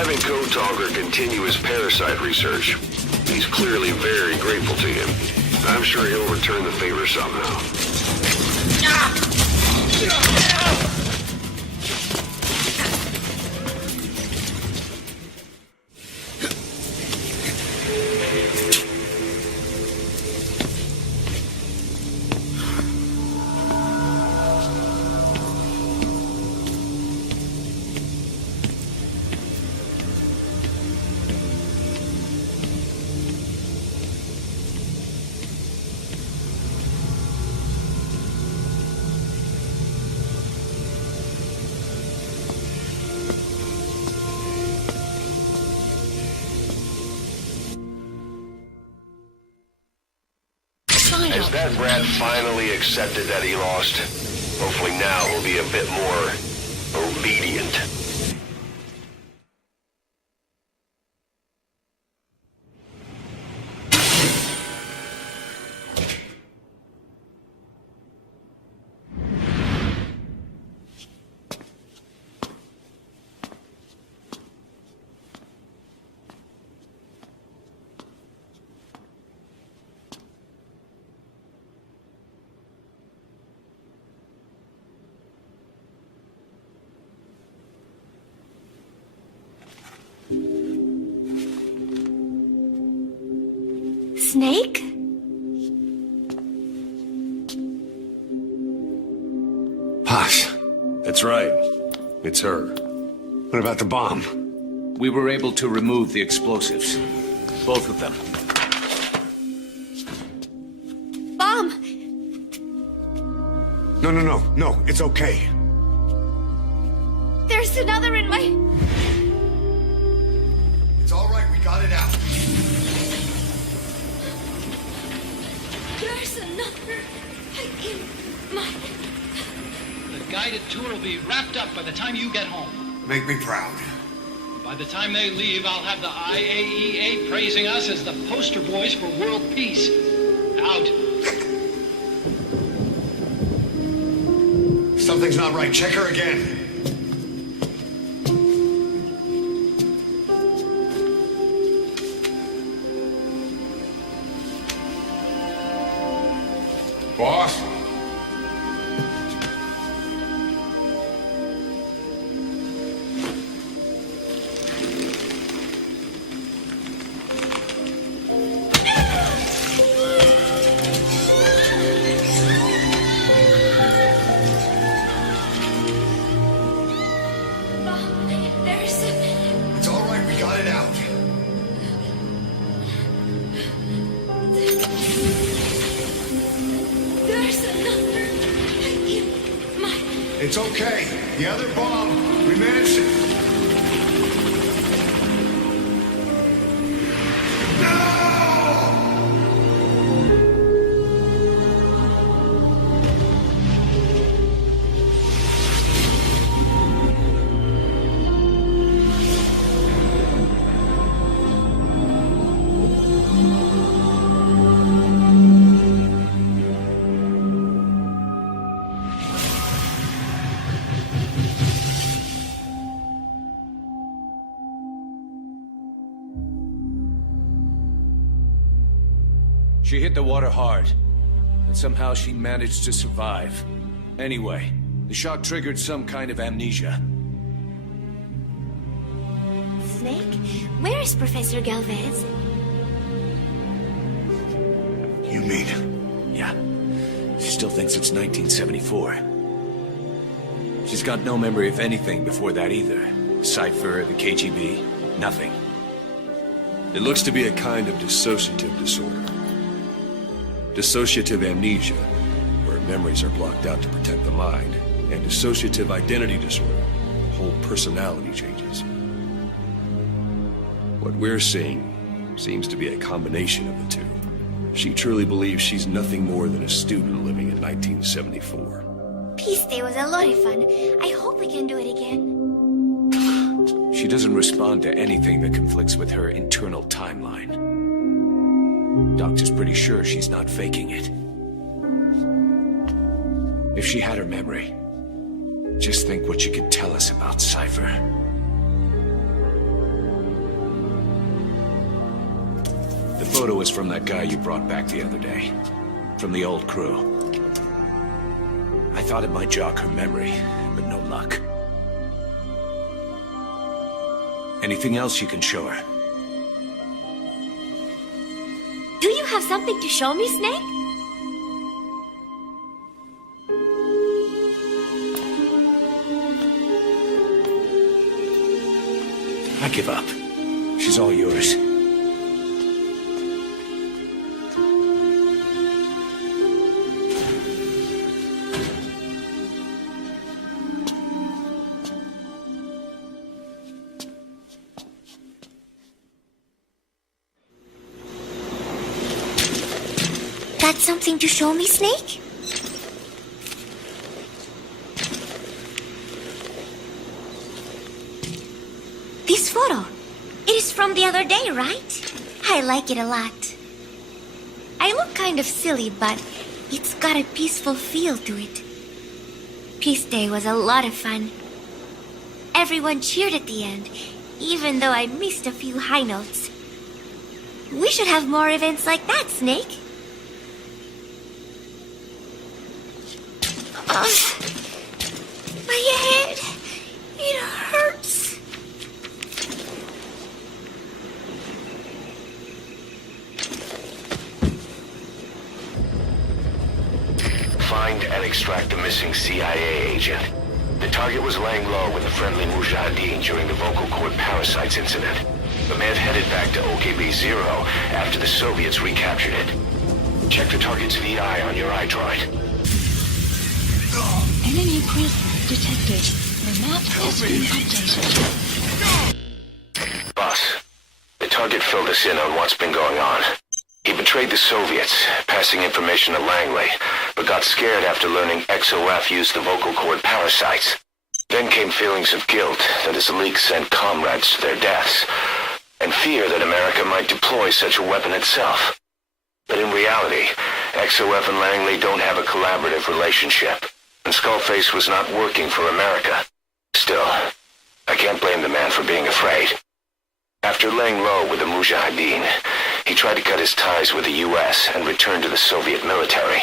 having Code Talker continue his parasite research. He's clearly very grateful to you. I'm sure he'll return the favor somehow. As that brat finally accepted that he lost, hopefully now he'll be a bit more obedient. Snake? Posh. That's right. It's her. What about the bomb? We were able to remove the explosives. Both of them. Bomb! No, it's okay. There's another in my... It's all right, we got it out. There's another in my... The guided tour will be wrapped up by the time you get home. Make me proud. By the time they leave, I'll have the IAEA praising us as the poster boys for world peace. Out. Something's not right. Check her again. Boss? It's all right, we got it out. It's okay. The other bomb, we managed it. She hit the water hard, and somehow she managed to survive. Anyway, the shock triggered some kind of amnesia. Snake? Where is Professor Galvez? You mean? Yeah, she still thinks it's 1974. She's got no memory of anything before that either. Cypher, the KGB, nothing. It looks to be a kind of dissociative disorder. Dissociative amnesia, where memories are blocked out to protect the mind, and dissociative identity disorder, whole personality changes. What we're seeing seems to be a combination of the two. She truly believes she's nothing more than a student living in 1974. Peace Day was a lot of fun. I hope we can do it again. She doesn't respond to anything that conflicts with her internal timeline. Doctor's pretty sure she's not faking it. If she had her memory, just think what she could tell us about Cypher. photo was from that guy you brought back the other day. From the old crew. I thought it might jog her memory, but no luck. Anything else you can show her? Do you have something to show me, Snake? I give up. She's all yours. Got something to show me, Snake? This photo. It is from the other day, right? I like it a lot. I look kind of silly, but it's got a peaceful feel to it. Peace Day was a lot of fun. Everyone cheered at the end, even though I missed a few high notes. We should have more events like that, Snake. My head, it hurts. Find and extract the missing CIA agent. The target was laying low with the friendly Mujahideen during the vocal cord parasites incident, but may have headed back to OKB-0 after the Soviets recaptured it. Check the target's VI on your iDroid. Enemy presence detected. The map has been updated. Boss, the target filled us in on what's been going on. He betrayed the Soviets, passing information to Langley, but got scared after learning XOF used the vocal cord parasites. Then came feelings of guilt that his leak sent comrades to their deaths, and fear that America might deploy such a weapon itself. But in reality, XOF and Langley don't have a collaborative relationship, and Skullface was not working for America. Still, I can't blame the man for being afraid. After laying low with the Mujahideen, he tried to cut his ties with the US and return to the Soviet military.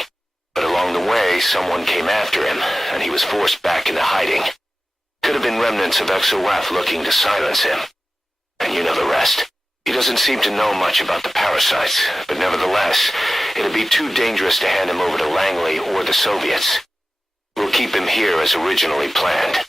But along the way, someone came after him, and he was forced back into hiding. Could have been remnants of XOF looking to silence him. And you know the rest. He doesn't seem to know much about the parasites, but nevertheless, it'd be too dangerous to hand him over to Langley or the Soviets. We'll keep him here as originally planned.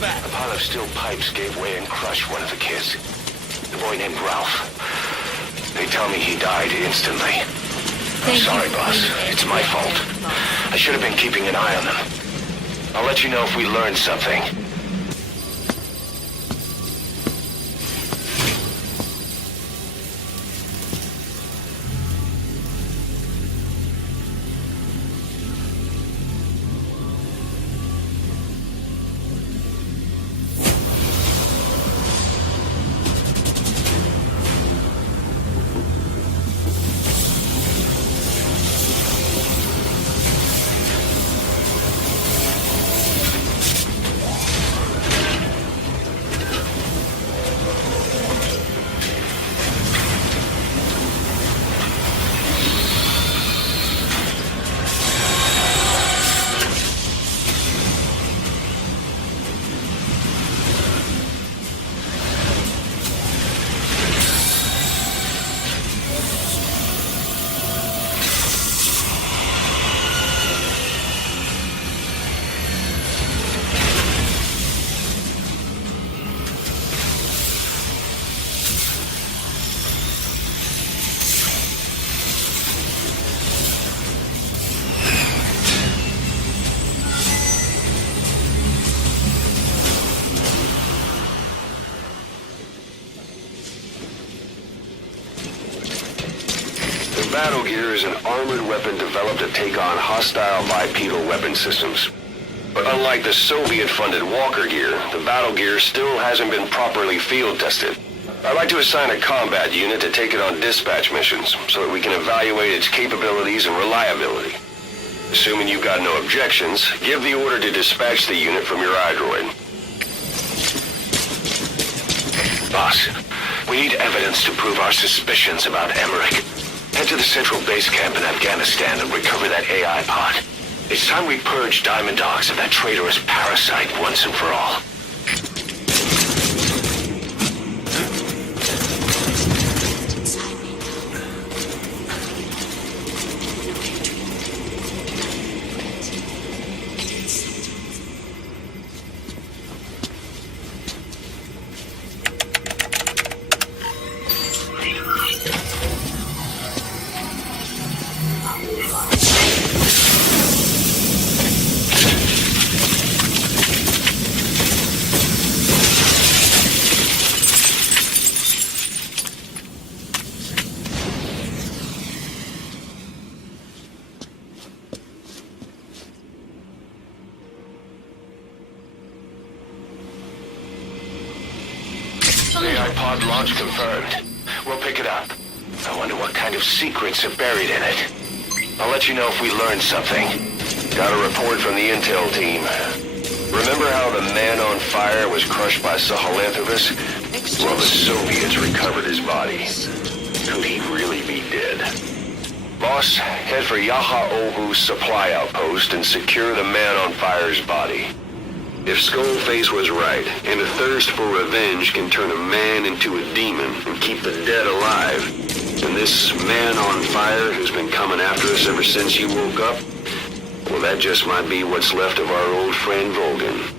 A pile of steel pipes gave way and crushed one of the kids. The boy named Ralph. They tell me he died instantly. I'm sorry, boss. It's my fault. I should have been keeping an eye on them. I'll let you know if we learn something. battle gear is an armored weapon developed to take on hostile bipedal weapon systems. But unlike the Soviet-funded Walker gear, the battle gear still hasn't been properly field tested. I'd like to assign a combat unit to take it on dispatch missions so that we can evaluate its capabilities and reliability. Assuming you've got no objections, give the order to dispatch the unit from your iDroid. Boss, we need evidence to prove our suspicions about Emmerich. Head to the central base camp in Afghanistan and recover that AI pod. It's time we purge Diamond Dogs of that traitorous parasite once and for all. AI pod launch confirmed. We'll pick it up. I wonder what kind of secrets are buried in it. I'll let you know if we learn something. Got a report from the intel team. Remember how the man on fire was crushed by Sahelanthropus? Well, the Soviets recovered his body. Could he really be dead? Boss, head for Yaha Ohu's supply outpost and secure the man on fire's body. If Skullface was right, and a thirst for revenge can turn a man into a demon and keep the dead alive, then this man on fire who's been coming after us ever since you woke up, well, that just might be what's left of our old friend Volgin.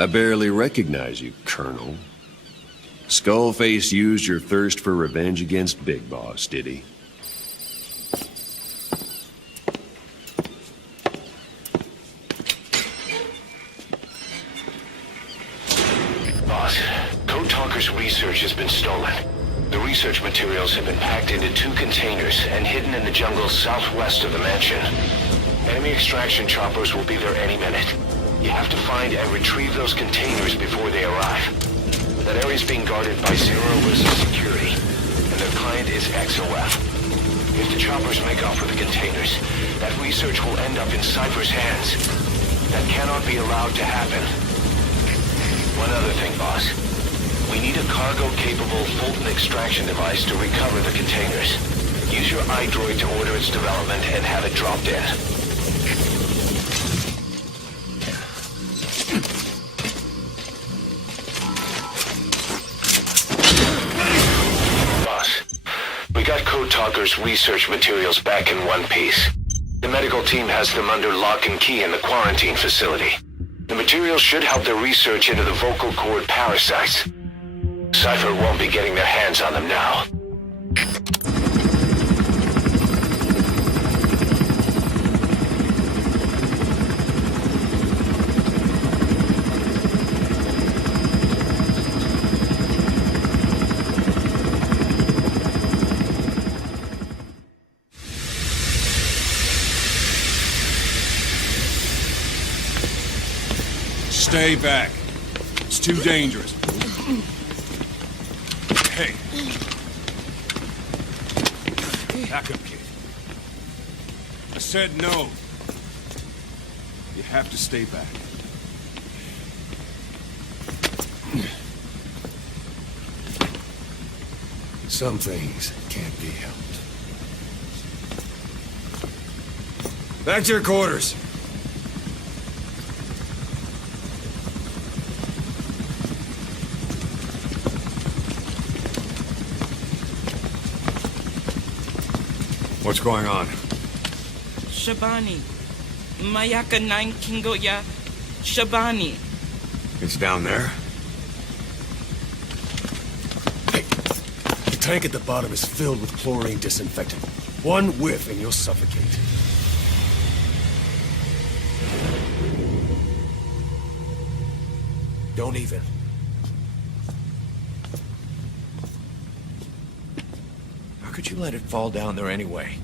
I barely recognize you, Colonel. Skullface used your thirst for revenge against Big Boss, did he? Boss, Code Talker's research materials have been packed into 2 containers and hidden in the jungle southwest of the mansion. Enemy extraction choppers will be there any minute. You have to find and retrieve those containers before they arrive. That area is being guarded by zero-risk security, and their client is XOF. If the choppers make off with the containers, that research will end up in Cypher's hands. That cannot be allowed to happen. One other thing, boss. We need a cargo-capable Fulton extraction device to recover the containers. Use your iDroid to order its development and have it dropped in. Boss, we got Code Talker's research materials back in one piece. The medical team has them under lock and key in the quarantine facility. The materials should help their research into the vocal cord parasites. Cypher won't be getting their hands on them now. Stay back. It's too dangerous. Hey. Back up, kid. I said no. You have to stay back. Some things can't be helped. Back to your quarters. What's going on? Shabani. Mayaka 9 Kingo ya Shabani. It's down there? Hey, the tank at the bottom is filled with chlorine disinfectant. One whiff and you'll suffocate. Don't even. How could you let it fall down there anyway?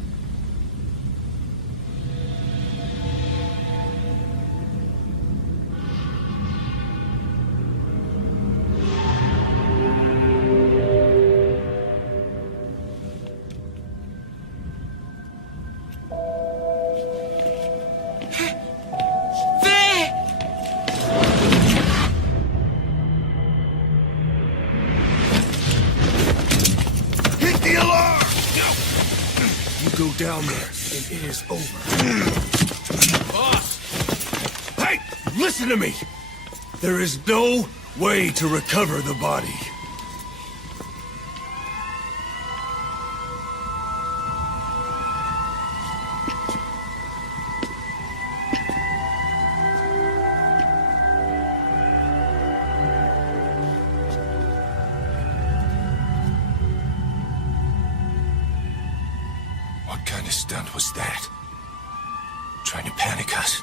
Go down there, and it is over. Boss! Hey! Listen to me! There is no way to recover the body. What kind of stunt was that? Trying to panic us?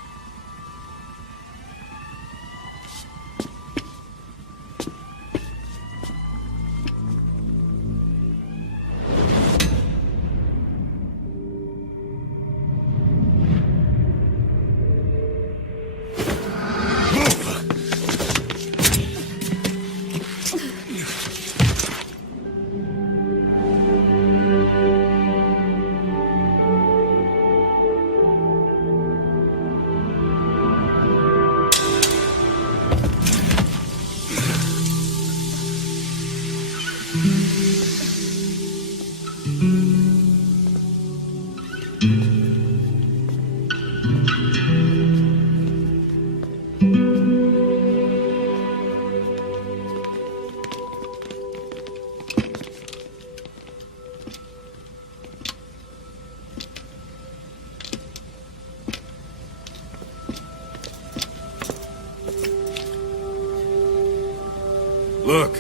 Look.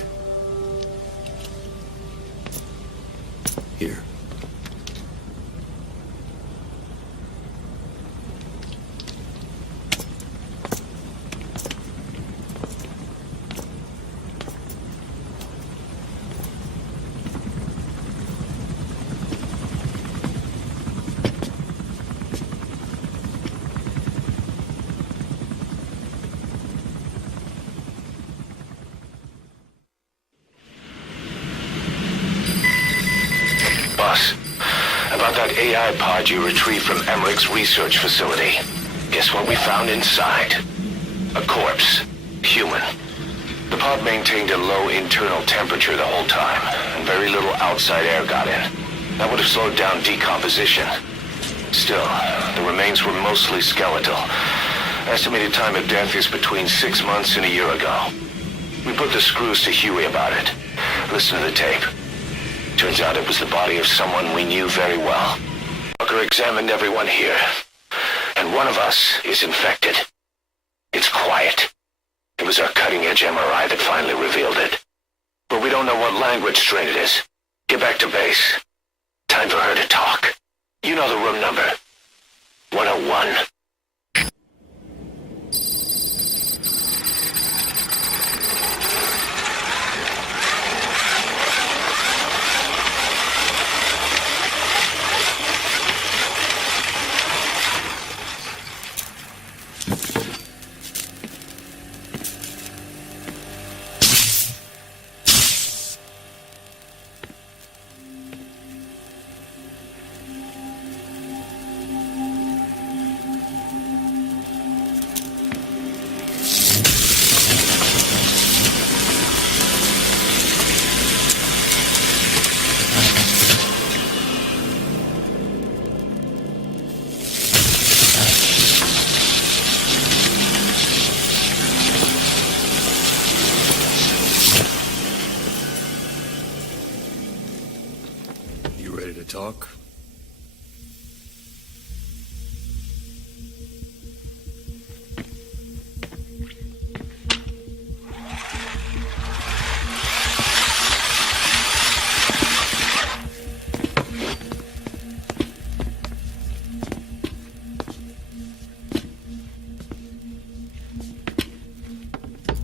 Here. about that AI pod you retrieved from Emmerich's research facility. Guess what we found inside? A corpse. Human. The pod maintained a low internal temperature the whole time, and very little outside air got in. That would have slowed down decomposition. Still, the remains were mostly skeletal. Estimated time of death is between 6 months and a year ago. We put the screws to Huey about it. Listen to the tape. Turns out it was the body of someone we knew very well. Tucker examined everyone here, and one of us is infected. It's quiet. It was our cutting-edge MRI that finally revealed it. But we don't know what language strain it is. Get back to base. Time for her to talk. You know the room number. 101. Talk?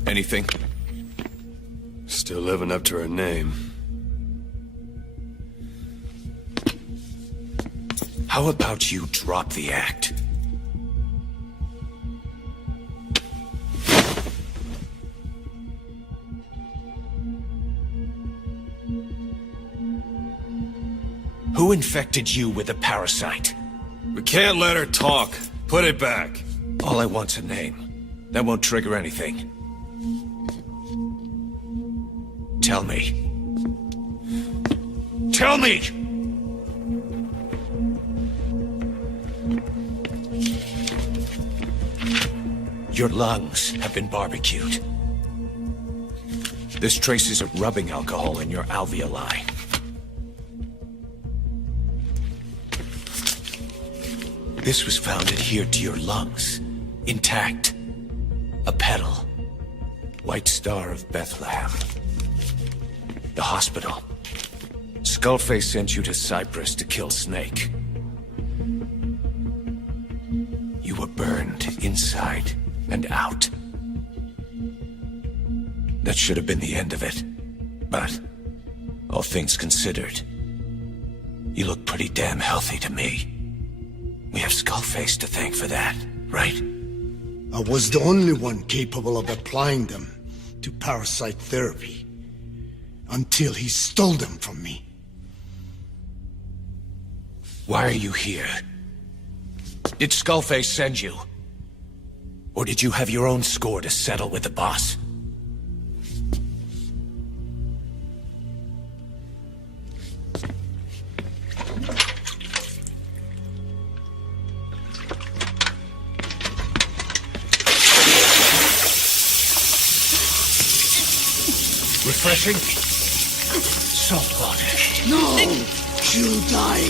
Anything? Still living up to her name. How about you drop the act? Who infected you with a parasite? We can't let her talk. Put it back. All I want's a name. That won't trigger anything. Tell me. Tell me! Your lungs have been barbecued. There's traces of rubbing alcohol in your alveoli. This was found adhered to your lungs, intact. A petal. White Star of Bethlehem. The hospital. Skullface sent you to Cyprus to kill Snake. You were burned inside and out. That should have been the end of it. But, all things considered, you look pretty damn healthy to me. We have Skullface to thank for that, right? I was the only one capable of applying them to parasite therapy. Until he stole them from me. Why are you here? Did Skullface send you? Or did you have your own score to settle with the boss? Refreshing? Salt water. No! She'll die.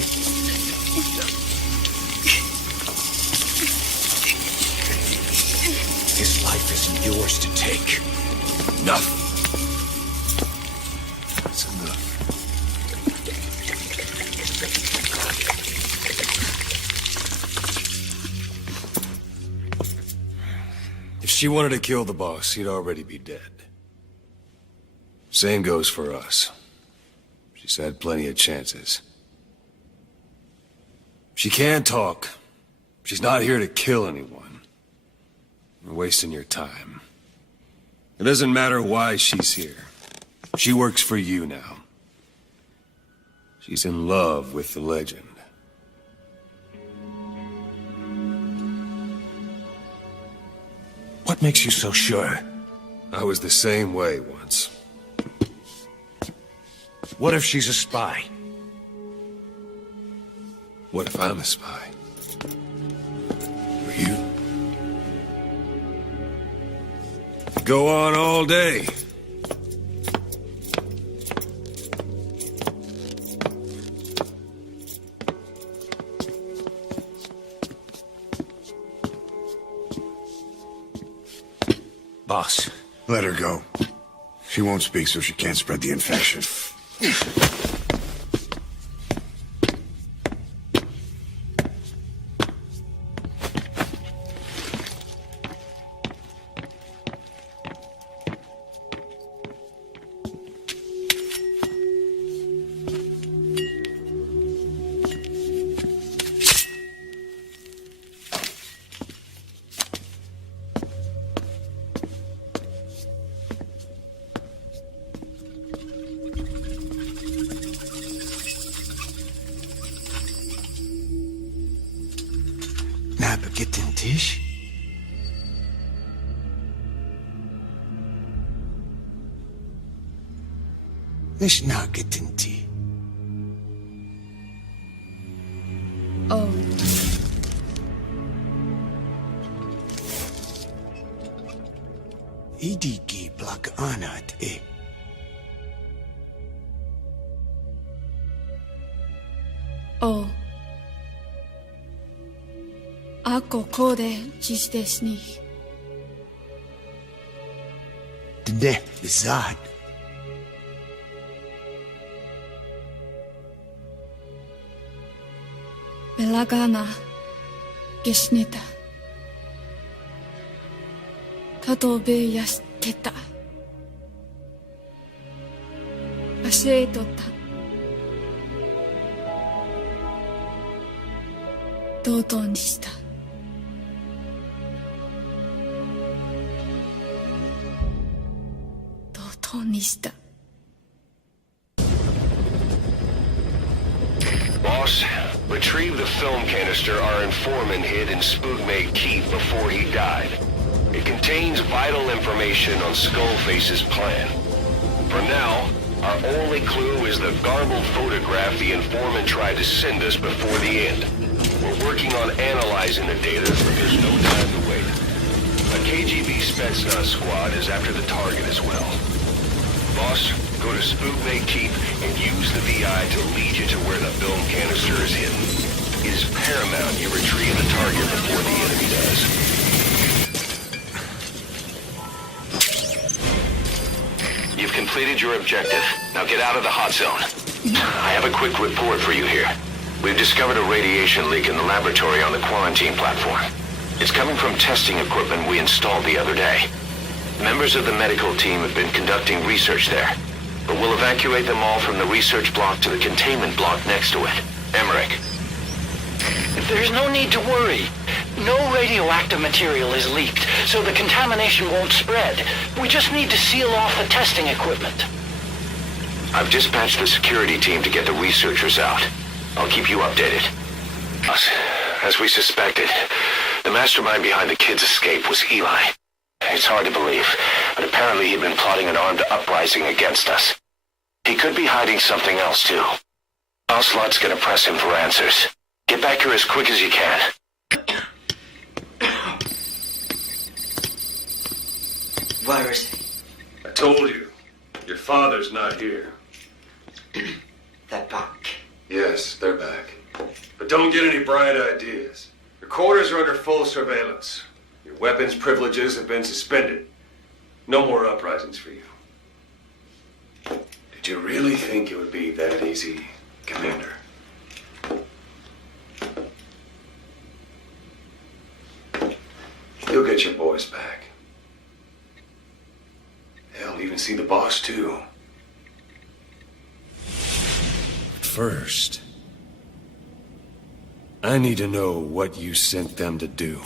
His life isn't yours to take. Enough. That's enough. If she wanted to kill the boss, he'd already be dead. Same goes for us. She's had plenty of chances. She can talk. She's not here to kill anyone. You're wasting your time. It doesn't matter why she's here. She works for you now. She's in love with the legend. What makes you so sure? I was the same way once. What if she's a spy? What if I'm a spy? Or you? Go on all day. Boss. Let her go. She won't speak, so she can't spread the infection. Nabegetten Tisch? Nicht nagetten Tee. Oh. Idiki plak anat e. Oh. Ako kode jisdesni. Dne bizad. Belagana gesnita. Katobe yasteta. Aseitota. Dodoにした。dodoにした。Boss, retrieve the film canister our informant hid in Spookmate Keep before he died. It contains vital information on Skullface's plan. For now, our only clue is the garbled photograph the informant tried to send us before the end. We're working on analyzing the data, but there's no time to wait. A KGB Spetsnaz squad is after the target as well. Boss, go to Spookmate Keep and use the VI to lead you to where the film canister is hidden. It is paramount you retrieve the target before the enemy does. You've completed your objective. Now get out of the hot zone. I have a quick report for you here. We've discovered a radiation leak in the laboratory on the quarantine platform. It's coming from testing equipment we installed the other day. Members of the medical team have been conducting research there, but we'll evacuate them all from the research block to the containment block next to it. Emmerich. There's no need to worry. No radioactive material is leaked, so the contamination won't spread. We just need to seal off the testing equipment. I've dispatched the security team to get the researchers out. I'll keep you updated. As we suspected, the mastermind behind the kid's escape was Eli. It's hard to believe, but apparently he'd been plotting an armed uprising against us. He could be hiding something else, too. Ocelot's gonna press him for answers. Get back here as quick as you can. Where is he? I told you. Your father's not here. They're back. Yes, they're back. But don't get any bright ideas. Your quarters are under full surveillance. Your weapons privileges have been suspended. No more uprisings for you. Did you really think it would be that easy, Commander? You'll get your boys back. Hell, even see the boss, too. But first, I need to know what you sent them to do.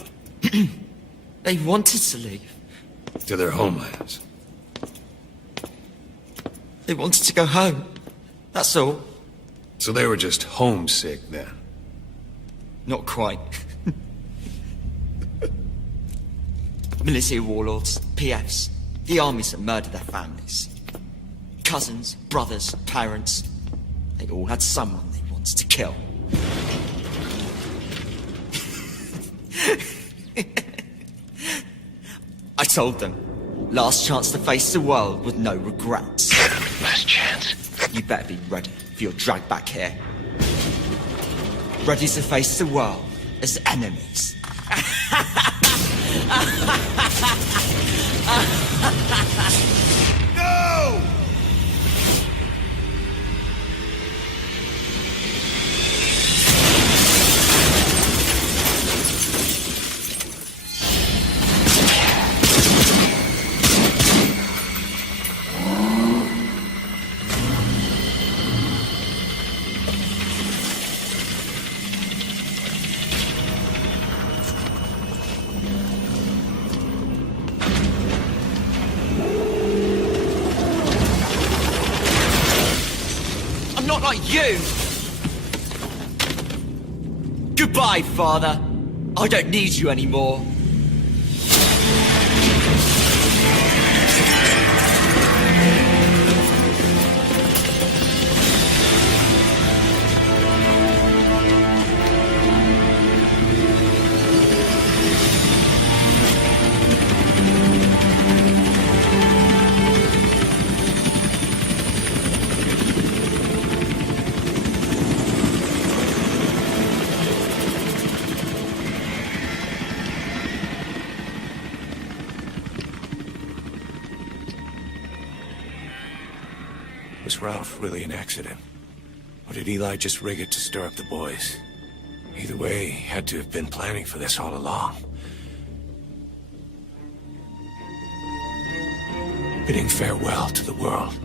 They wanted to leave. To their homelands. They wanted to go home. That's all. So they were just homesick then. Not quite. Military warlords, PFs, the armies that murdered their families. Cousins, brothers, parents. They all had someone they wanted to kill. I told them, last chance to face the world with no regrets. Last chance? You better be ready for your drag back here. Ready to face the world as enemies. No! I'm not like you! Goodbye, Father. I don't need you anymore. Was Ralph really an accident? Or did Eli just rig it to stir up the boys? Either way, he had to have been planning for this all along. Bidding farewell to the world.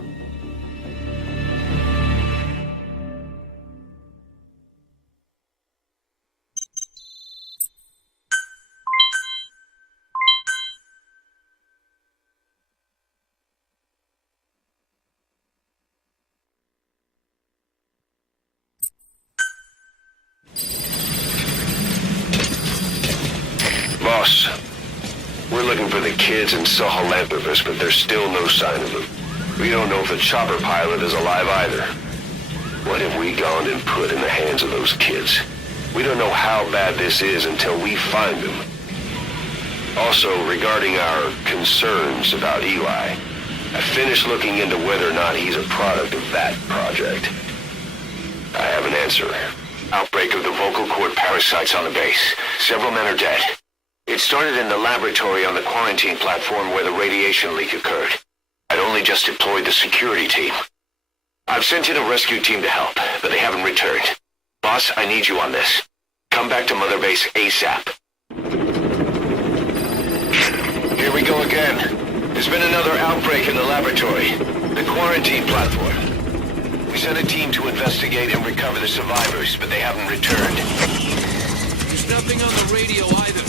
Boss, we're looking for the kids in Sahalanthropus, but there's still no sign of them. We don't know if the chopper pilot is alive either. What have we gone and put in the hands of those kids? We don't know how bad this is until we find them. Also, regarding our concerns about Eli, I finished looking into whether or not he's a product of that project. I have an answer. Outbreak of the vocal cord parasites on the base. Several men are dead. It started in the laboratory on the quarantine platform where the radiation leak occurred. I'd only just deployed the security team. I've sent in a rescue team to help, but they haven't returned. Boss, I need you on this. Come back to Mother Base ASAP. Here we go again. There's been another outbreak in the laboratory. The quarantine platform. We sent a team to investigate and recover the survivors, but they haven't returned. There's nothing on the radio either.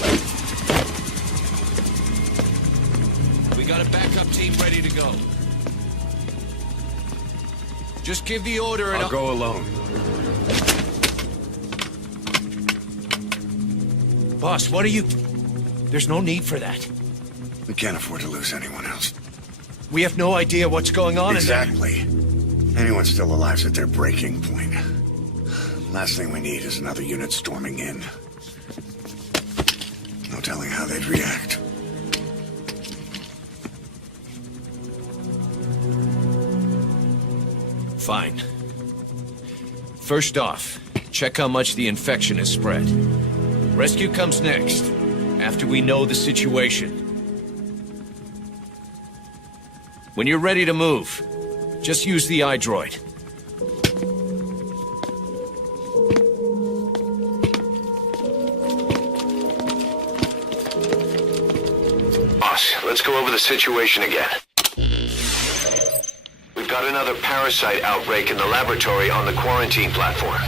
We got a backup team ready to go. Just give the order and I'll go alone. Boss, what are you... There's no need for that. We can't afford to lose anyone else. We have no idea what's going on Exactly. Anyone still alive's at their breaking point. Last thing we need is another unit storming in. No telling how they'd react. Fine. First off, check how much the infection has spread. Rescue comes next, after we know the situation. When you're ready to move, just use the iDroid. Boss, let's go over the situation again. We've got another parasite outbreak in the laboratory on the quarantine platform.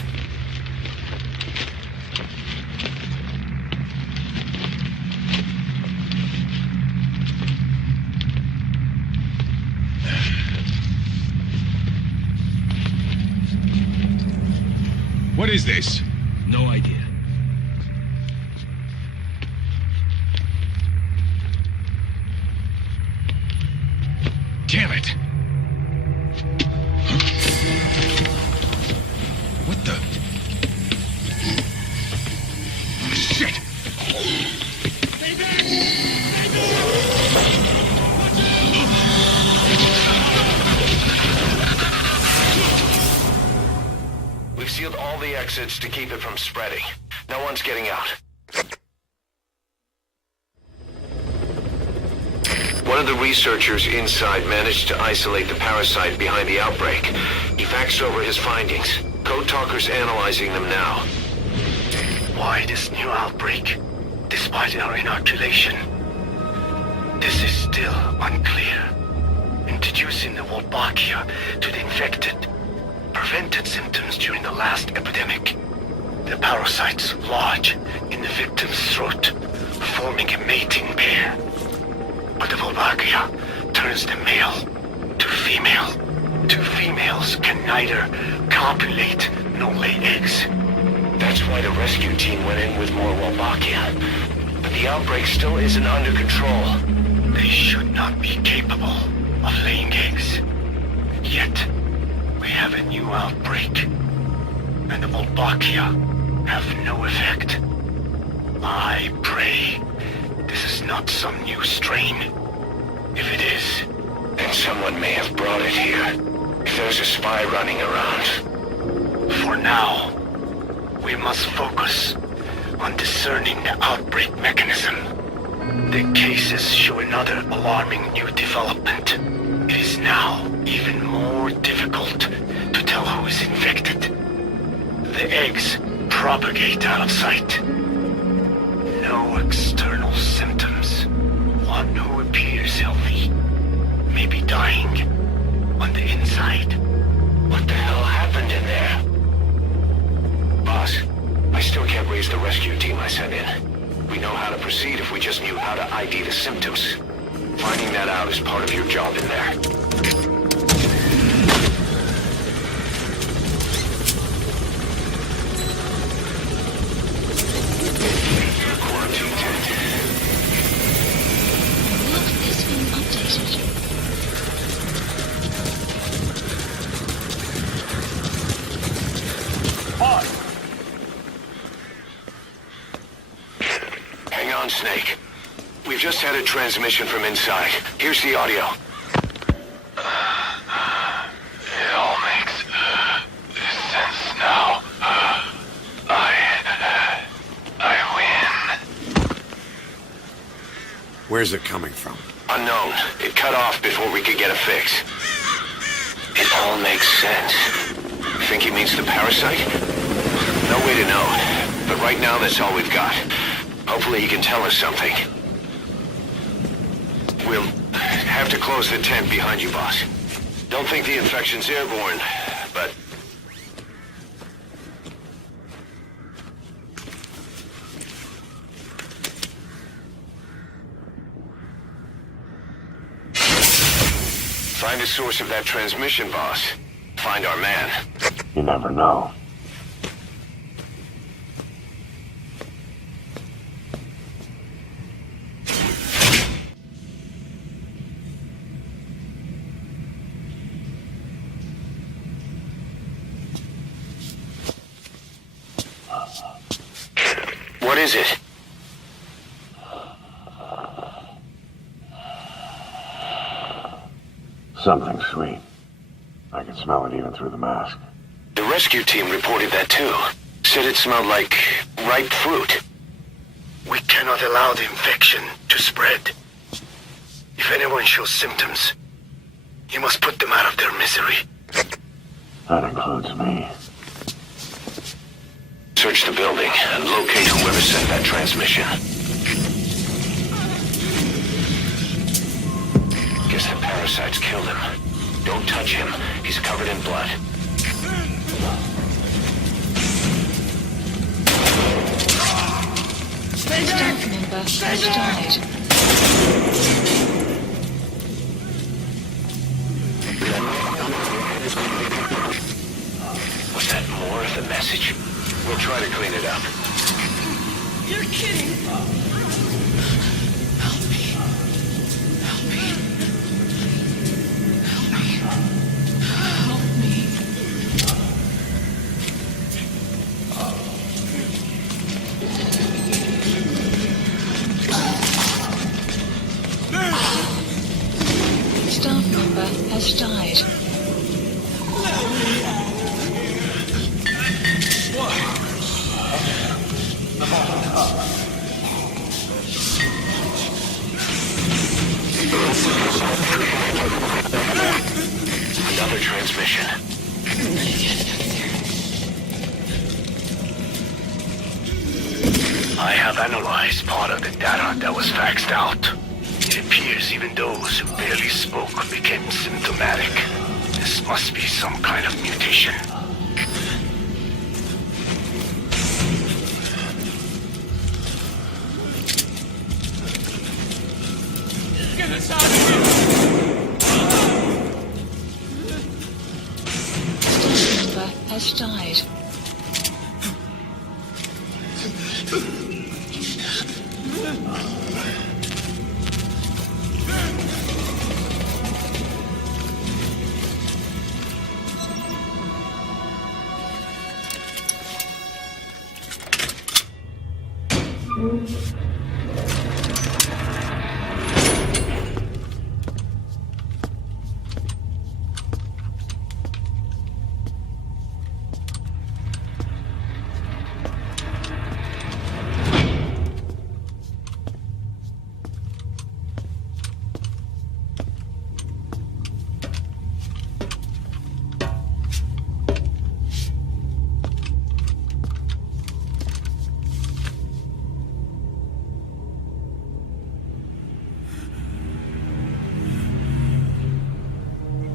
What is this? No idea. sealed all the exits to keep it from spreading. No one's getting out. One of the researchers inside managed to isolate the parasite behind the outbreak. He faxed over his findings. Code Talker's analyzing them now. Why this new outbreak, despite our inoculation? This is still unclear. Introducing the Wolbachia to the infected prevented symptoms during the last epidemic. The parasites lodge in the victim's throat, forming a mating pair. But the Wolbachia turns the male to female. Two females can neither copulate nor lay eggs. That's why the rescue team went in with more Wolbachia. But the outbreak still isn't under control. They should not be capable of laying eggs. Yet, we have a new outbreak. And the Wolbachia have no effect. I pray this is not some new strain. If it is, then someone may have brought it here. If there's a spy running around. For now, we must focus on discerning the outbreak mechanism. The cases show another alarming new development. It is now even more difficult to tell who is infected. The eggs propagate out of sight. No external symptoms. One who appears healthy may be dying on the inside. What the hell happened in there? Boss, I still can't raise the rescue team I sent in. We know how to proceed if we just knew how to ID the symptoms. Finding that out is part of your job in there. Quarantine tent. Map has been updated. Hang on, Snake. We've just had a transmission from inside. Here's the audio. It all makes sense now. I win. Where's it coming from? Unknown. It cut off before we could get a fix. It all makes sense. Think he means the parasite? No way to know. But right now, that's all we've got. Hopefully he can tell us something. We'll have to close the tent behind you, boss. Don't think the infection's airborne, but... Find the source of that transmission, boss. Find our man. You never know. What is it? Something sweet. I can smell it even through the mask. The rescue team reported that too. Said it smelled like ripe fruit. We cannot allow the infection to spread. If anyone shows symptoms, you must put them out of their misery. That includes me. Search the building and locate whoever sent that transmission. Guess the parasites killed him. Don't touch him. He's covered in blood. Staff member has died. Was that more of the message? We'll try to clean it up. You're kidding. Help me. Help me. Help me. Help me. Staff member has died. transmission. I have analyzed part of the data that was faxed out. It appears even those who barely spoke became symptomatic. This must be some kind of mutation. Get us out of here! Staff member has died.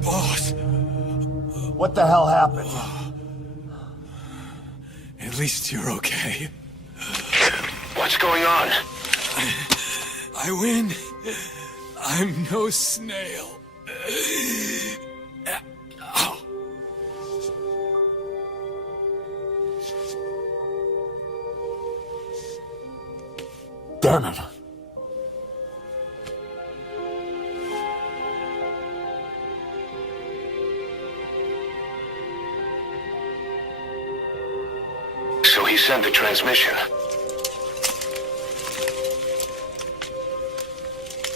Boss! What the hell happened? At least you're okay. What's going on? I win. I'm no snail. Damn it. So he sent the transmission.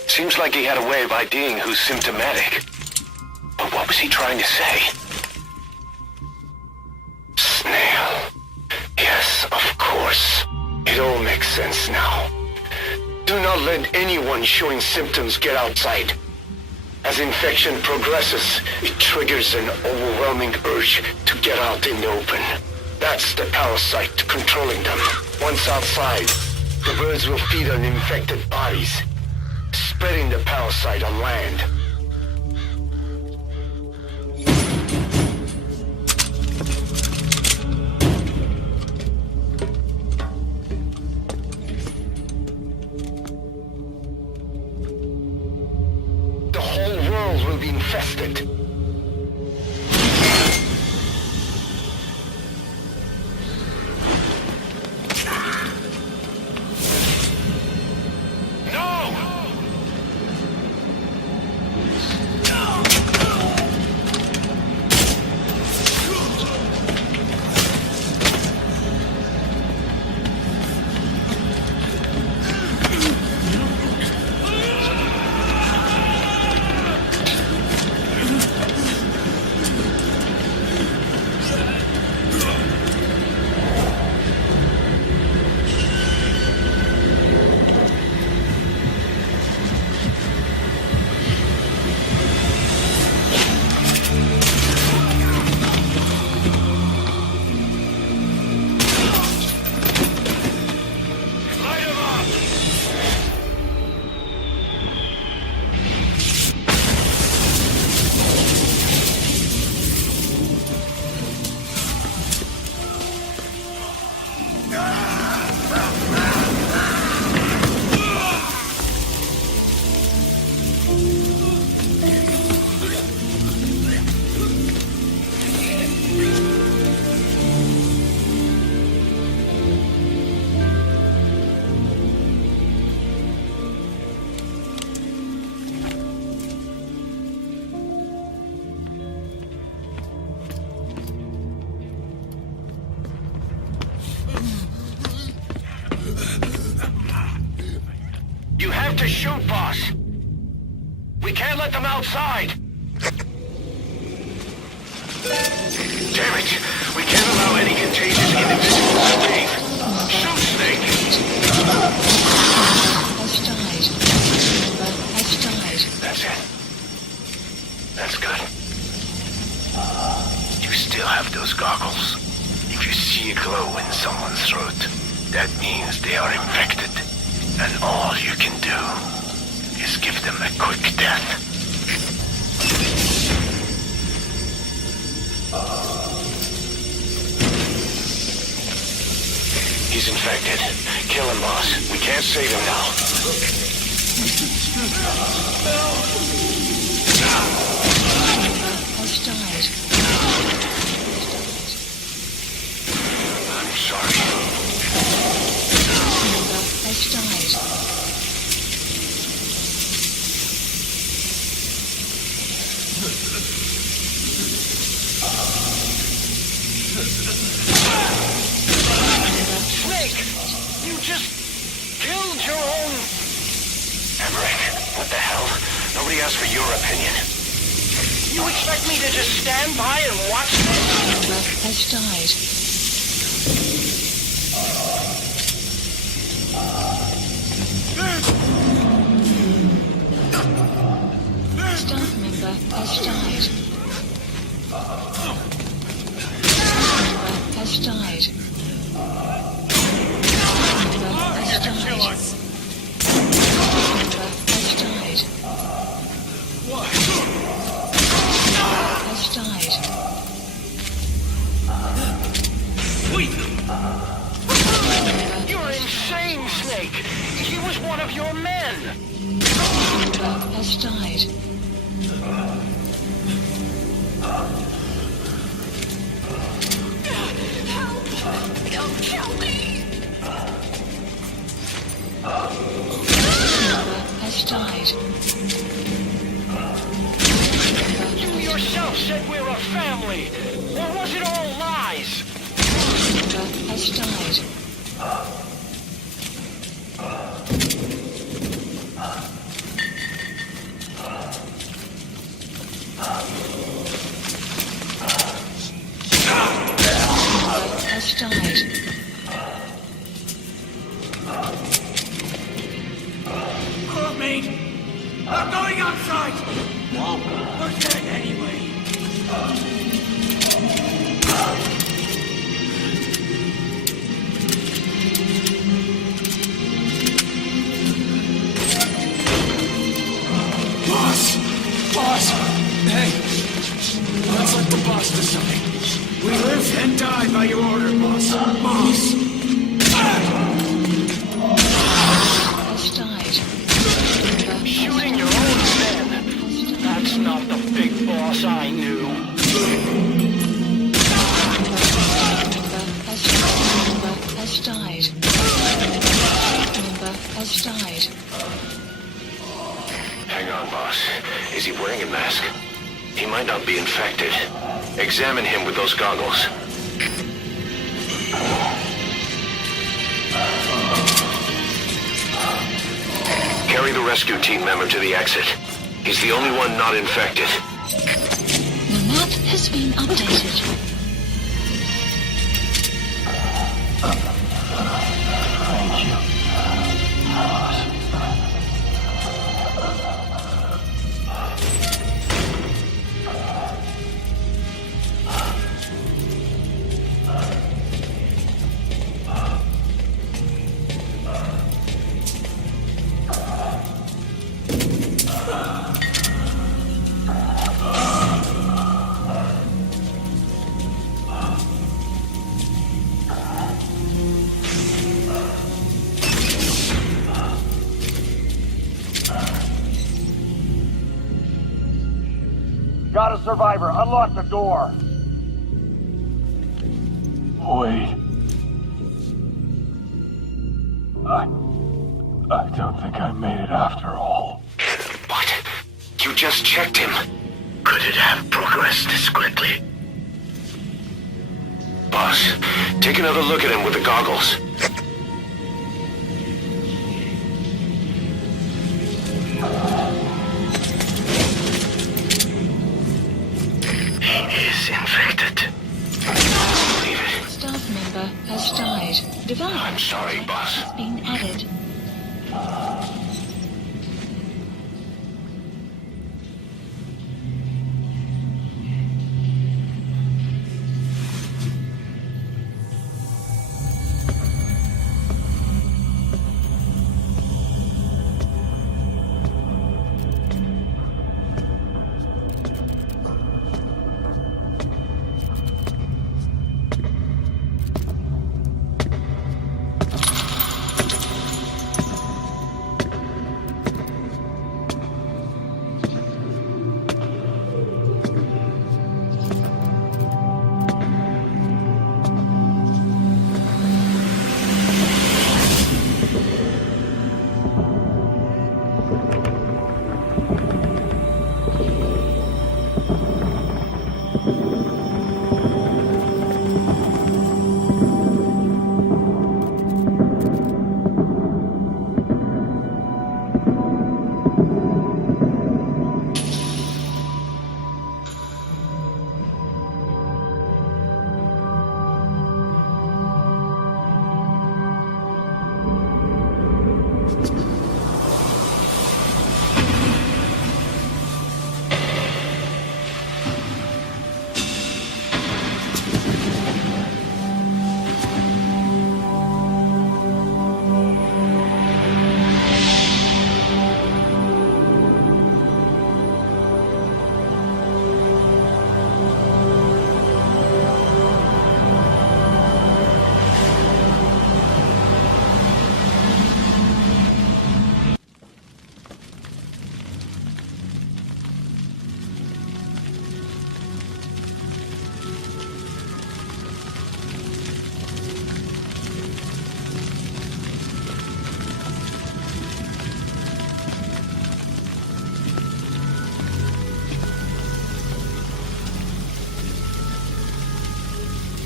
Seems like he had a way of IDing who's symptomatic. But what was he trying to say? Snail. Yes, of course. It all makes sense now. Do not let anyone showing symptoms get outside. As infection progresses, it triggers an overwhelming urge to get out in the open. That's the parasite controlling them. Once outside, the birds will feed on infected bodies, spreading the parasite on land. The whole world will be infested. You have to shoot, boss. We can't let them outside. Damn it! We can't allow any contagious individuals to escape. Shoot, Snake! Has died. Has died. That's it. That's good. glow in someone's throat, that means they are infected. And all you can do is give them a quick death. He's infected. Kill him, boss. We can't save him now. Has died. I'm sorry. Has died. Snake! You just killed your own... Emmerich, what the hell? Nobody asked for your opinion. You expect me to just stand by and watch this? Has died. Staff member has died. Has died. Has died. Has died. Has died. You're insane, Snake! He was one of your men! Has died. Don't kill me! Has died. You yourself said we're a family! Or was it all lies? Has died. Has died. Look, mate! I'm going outside! We're dead anyway! Boss! Boss! Hey! Let's let the boss decide. We live and die by your order, boss. Boss! Has died. Shooting your own men? That's not the big boss I knew. Has died. Member has died. Hang on, boss. Is he wearing a mask? He might not be infected. Examine him with those goggles. Carry the rescue team member to the exit. He's the only one not infected. The map has been updated. Thank you. Got a survivor. Unlock the door. Wait. I don't think I made it after all. What? You just checked him. Could it have progressed this quickly? Boss, take another look at him with the goggles. He is infected. Leave it. Staff member has died. Development I'm sorry, boss. has been added.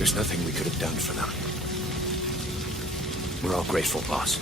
There's nothing we could have done for them. We're all grateful, boss.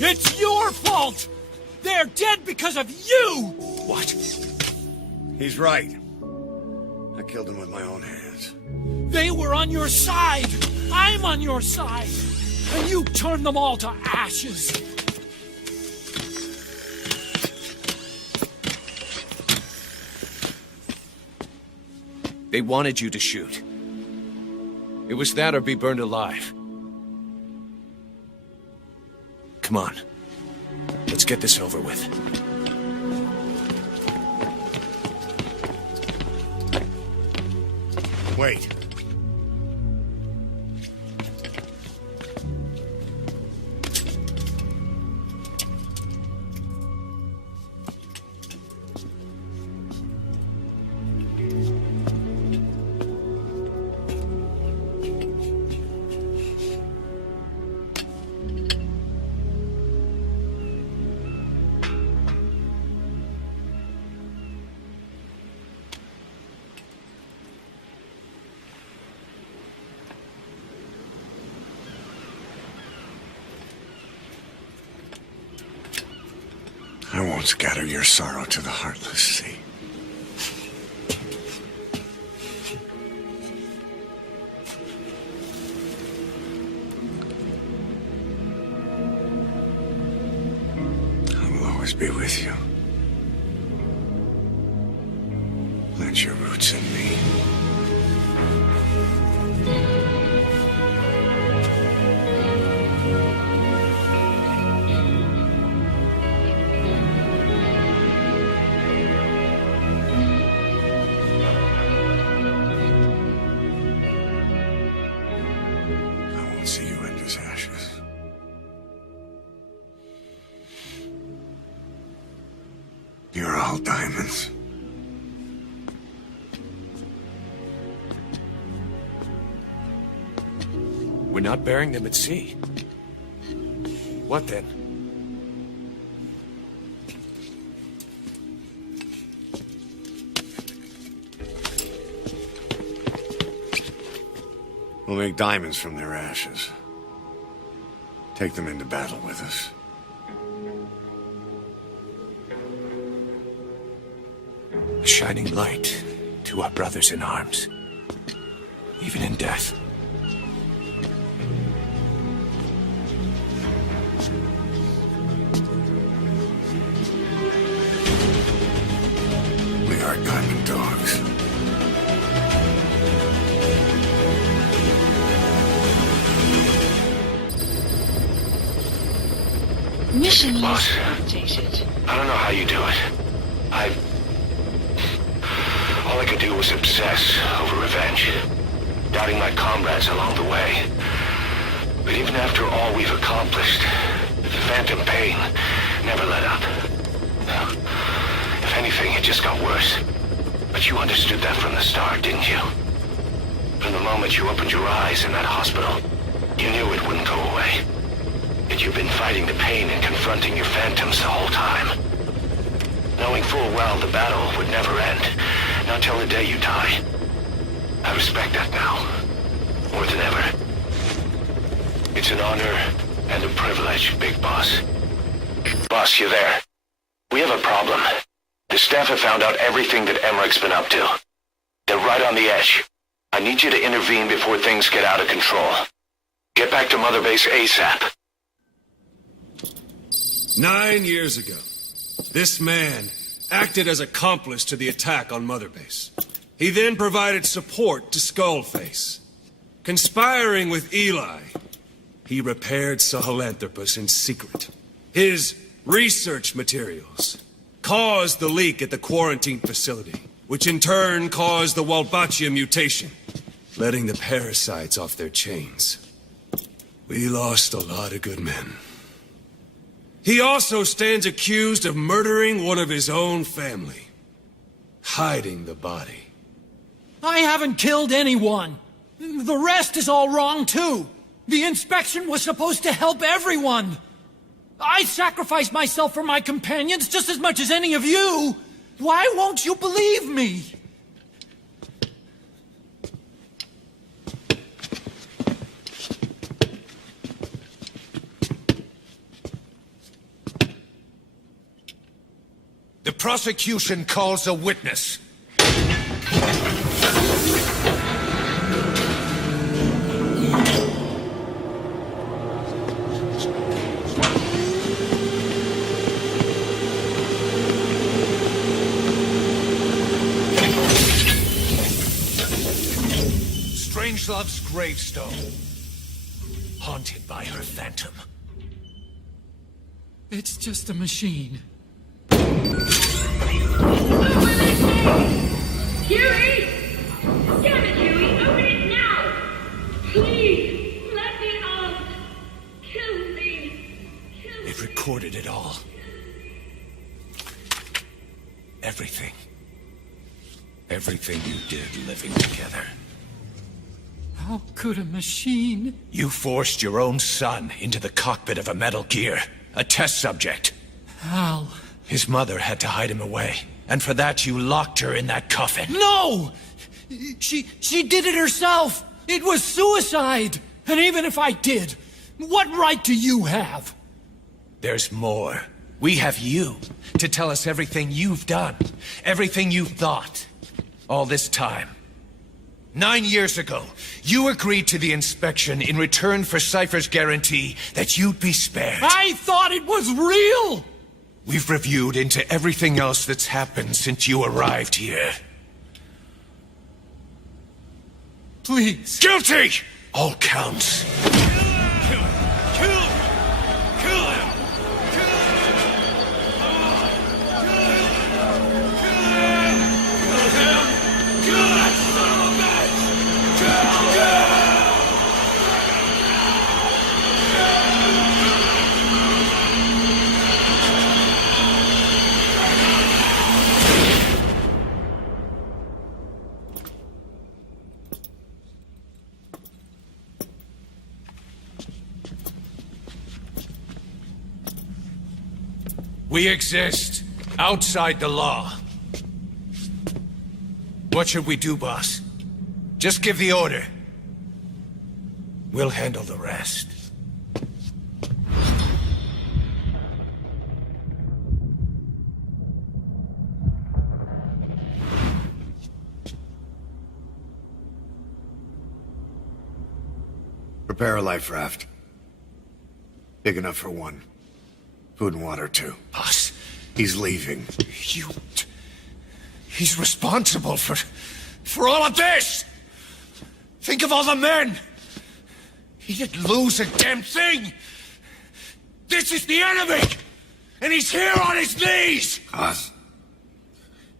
It's your fault! They're dead because of you! What? He's right. I killed him with my own hands. They were on your side! I'm on your side! And you turned them all to ashes! They wanted you to shoot. It was that or be burned alive. Come on. Let's get this over with. Wait. I won't scatter your sorrow to the heartless sea. I will always be with you. Plant your roots in me. See you in his ashes. You're all diamonds. We're not burying them at sea. What then? We'll make diamonds from their ashes. Take them into battle with us. A shining light to our brothers in arms, even in death. We are diamond dogs. Mission Boss, updated. I don't know how you do it. All I could do was obsess over revenge, doubting my comrades along the way. But even after all we've accomplished, the phantom pain never let up. No. If anything, it just got worse. But you understood that from the start, didn't you? From the moment you opened your eyes in that hospital, you knew it wouldn't go away. That you've been fighting the pain and confronting your phantoms the whole time. Knowing full well the battle would never end, not till the day you die. I respect that now, more than ever. It's an honor and a privilege, Big Boss. Boss, you there? We have a problem. The staff have found out everything that Emmerich's been up to. They're right on the edge. I need you to intervene before things get out of control. Get back to Mother Base ASAP. 9 years ago, this man acted as accomplice to the attack on Mother Base. He then provided support to Skullface. Conspiring with Eli, he repaired Sahelanthropus in secret. His research materials caused the leak at the quarantine facility, which in turn caused the Walbachia mutation, letting the parasites off their chains. We lost a lot of good men. He also stands accused of murdering one of his own family, hiding the body. I haven't killed anyone. The rest is all wrong, too. The inspection was supposed to help everyone. I sacrificed myself for my companions just as much as any of you. Why won't you believe me? The prosecution calls a witness. Strangelove's gravestone, haunted by her phantom. It's just a machine. Huey! Damn it, Huey! Open it now! Please! Let me out! Kill me! It recorded it all. Everything. Everything you did living together. How could a machine? You forced your own son into the cockpit of a Metal Gear, a test subject. How? His mother had to hide him away, and for that you locked her in that coffin. No! She did it herself! It was suicide! And even if I did, what right do you have? There's more. We have you to tell us everything you've done, everything you've thought, all this time. 9 years ago, you agreed to the inspection in return for Cypher's guarantee that you'd be spared. I thought it was real! We've reviewed into everything else that's happened since you arrived here. Please. Guilty! All counts. We exist outside the law. What should we do, boss? Just give the order. We'll handle the rest. Prepare a life raft. Big enough for one. Food and water, too. Boss. He's leaving. He's responsible for all of this! Think of all the men! He didn't lose a damn thing! This is the enemy! And he's here on his knees! Us?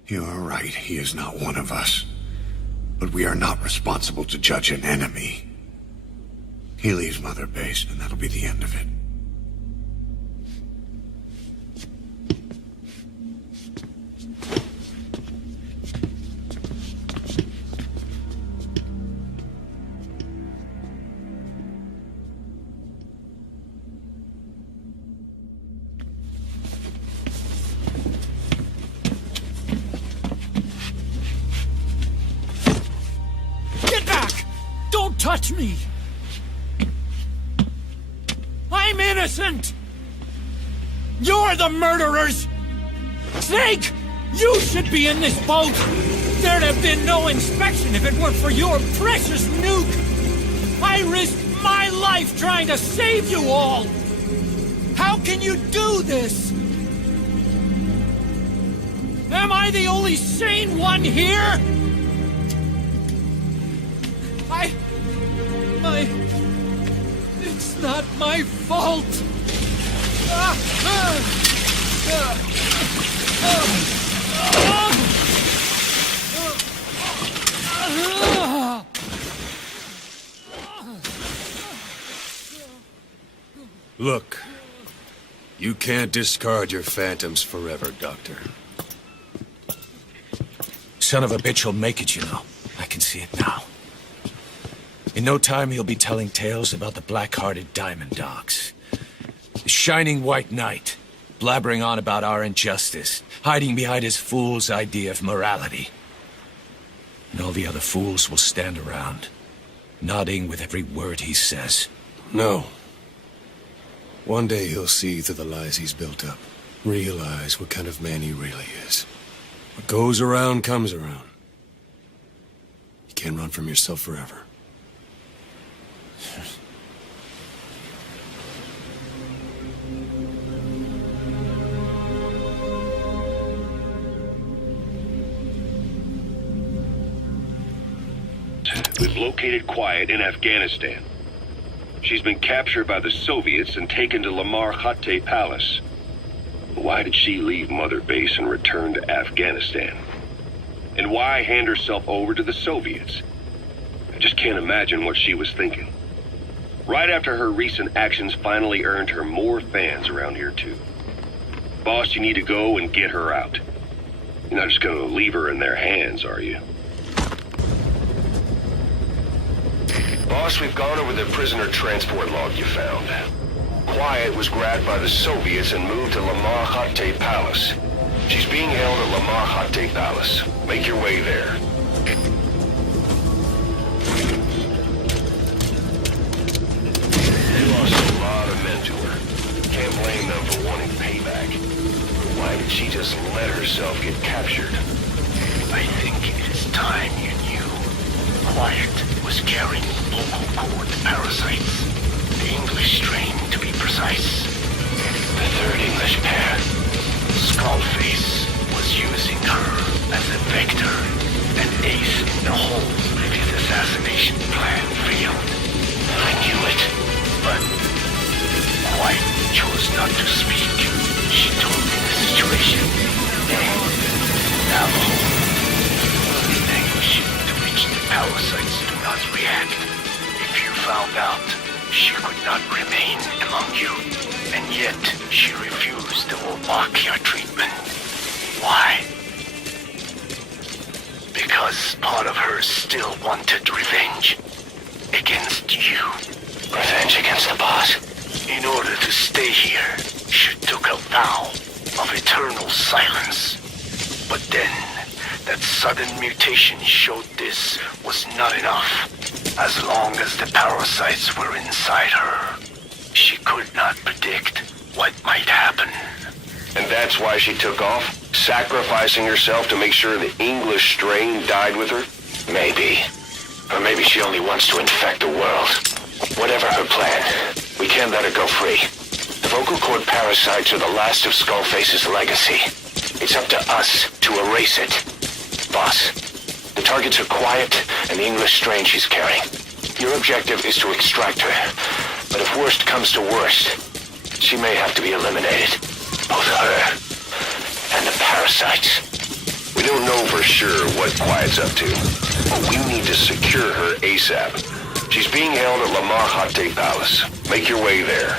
You are right, he is not one of us. But we are not responsible to judge an enemy. He leaves Mother Base, and that'll be the end of it. Touch me! I'm innocent! You're the murderers! Snake! You should be in this boat! There'd have been no inspection if it weren't for your precious nuke! I risked my life trying to save you all! How can you do this? Am I the only sane one here? It's not my fault. Look, you can't discard your phantoms forever, Doctor. Son of a bitch will make it, you know. I can see it now. In no time, he'll be telling tales about the black-hearted diamond dogs. The shining white knight, blabbering on about our injustice, hiding behind his fool's idea of morality. And all the other fools will stand around, nodding with every word he says. No. One day he'll see through the lies he's built up, realize what kind of man he really is. What goes around comes around. You can't run from yourself forever. We've located Quiet in Afghanistan. She's been captured by the Soviets and taken to Lamar Khatte Palace. Why did she leave Mother Base and return to Afghanistan? And why hand herself over to the Soviets? I just can't imagine what she was thinking. Right after her recent actions finally earned her more fans around here too. Boss, you need to go and get her out. You're not just gonna leave her in their hands, are you? Boss, we've gone over the prisoner transport log you found. Quiet was grabbed by the Soviets and moved to Lamar Khatte Palace. She's being held at Lamar Khatte Palace. Make your way there. We lost a lot of men to her. Can't blame them for wanting payback. Why did she just let herself get captured? I think it is time you knew. Quiet was carrying vocal cord parasites. The English strain, to be precise. The third English pair. Skullface was using her as a vector. An ace in the hole if his assassination plan failed. I knew it, but Quiet chose not to speak. She told me the situation. Now, the language to which the parasites do not react. If you found out, she could not remain among you, and yet she refused the Wolbachia treatment. Why? Because part of her still wanted revenge against you. Revenge against the boss? In order to stay here, she took a vow of eternal silence. But then, that sudden mutation showed this was not enough. As long as the parasites were inside her, she could not predict what might happen. And that's why she took off? Sacrificing herself to make sure the English strain died with her? Maybe. Or maybe she only wants to infect the world. Whatever her plan, we can't let her go free. The vocal cord parasites are the last of Skullface's legacy. It's up to us to erase it. Boss, the targets are Quiet and the English strain she's carrying. Your objective is to extract her. But if worst comes to worst, she may have to be eliminated. Both her and the parasites. We don't know for sure what Quiet's up to, but we need to secure her ASAP. She's being held at Lamar Khatte Palace. Make your way there.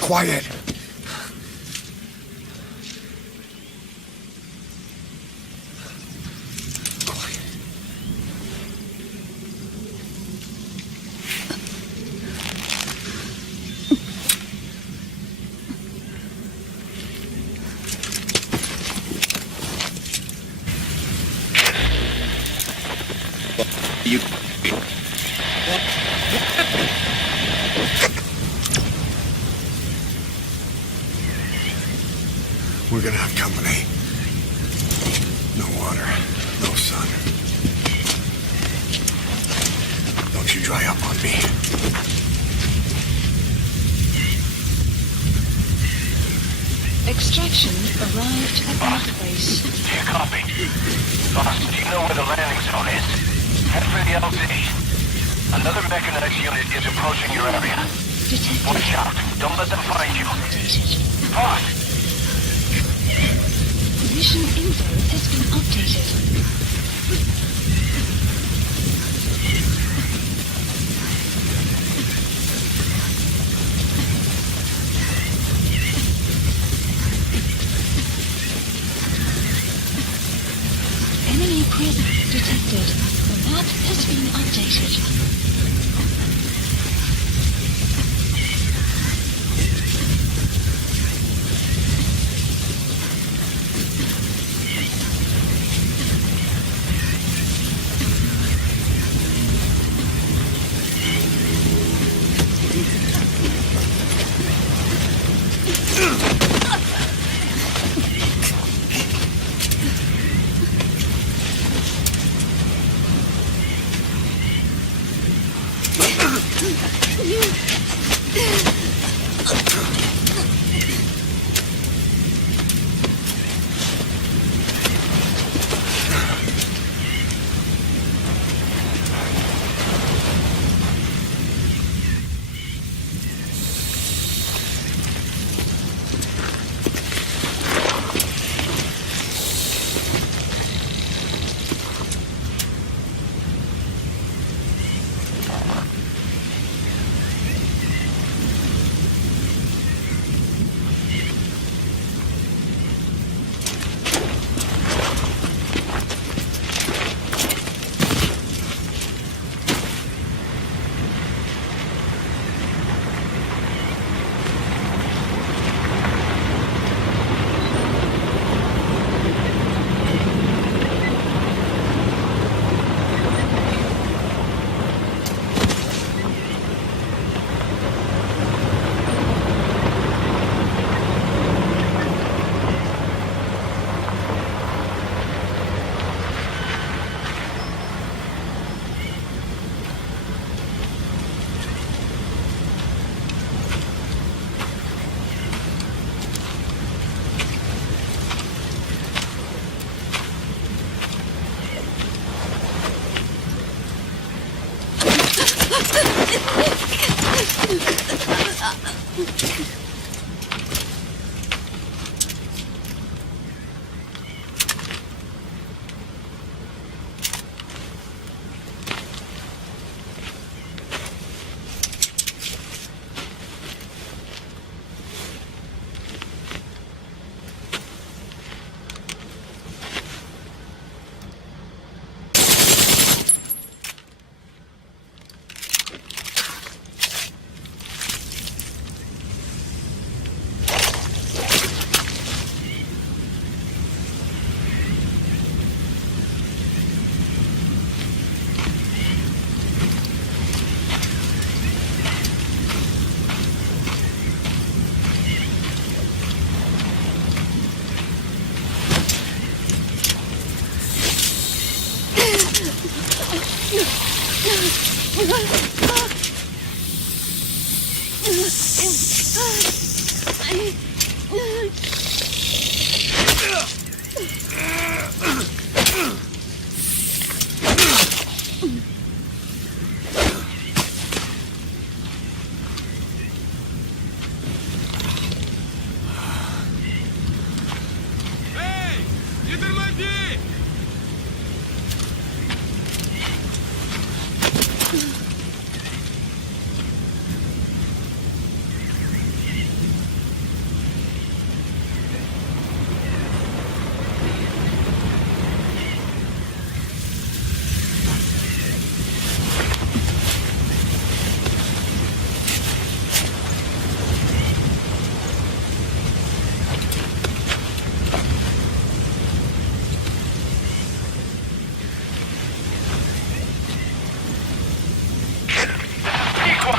Quiet. You... We're gonna have company. No water, no sun. Don't you dry up on me. Extraction arrived at the base. Do you copy? Boss, do you know where the landing zone is? Head for the LZ. Another mechanized unit is approaching your area. Detected. Watch out. Don't let them find you. Updated. Boss! Mission info has been updated. Enemy presence detected. The map has been updated.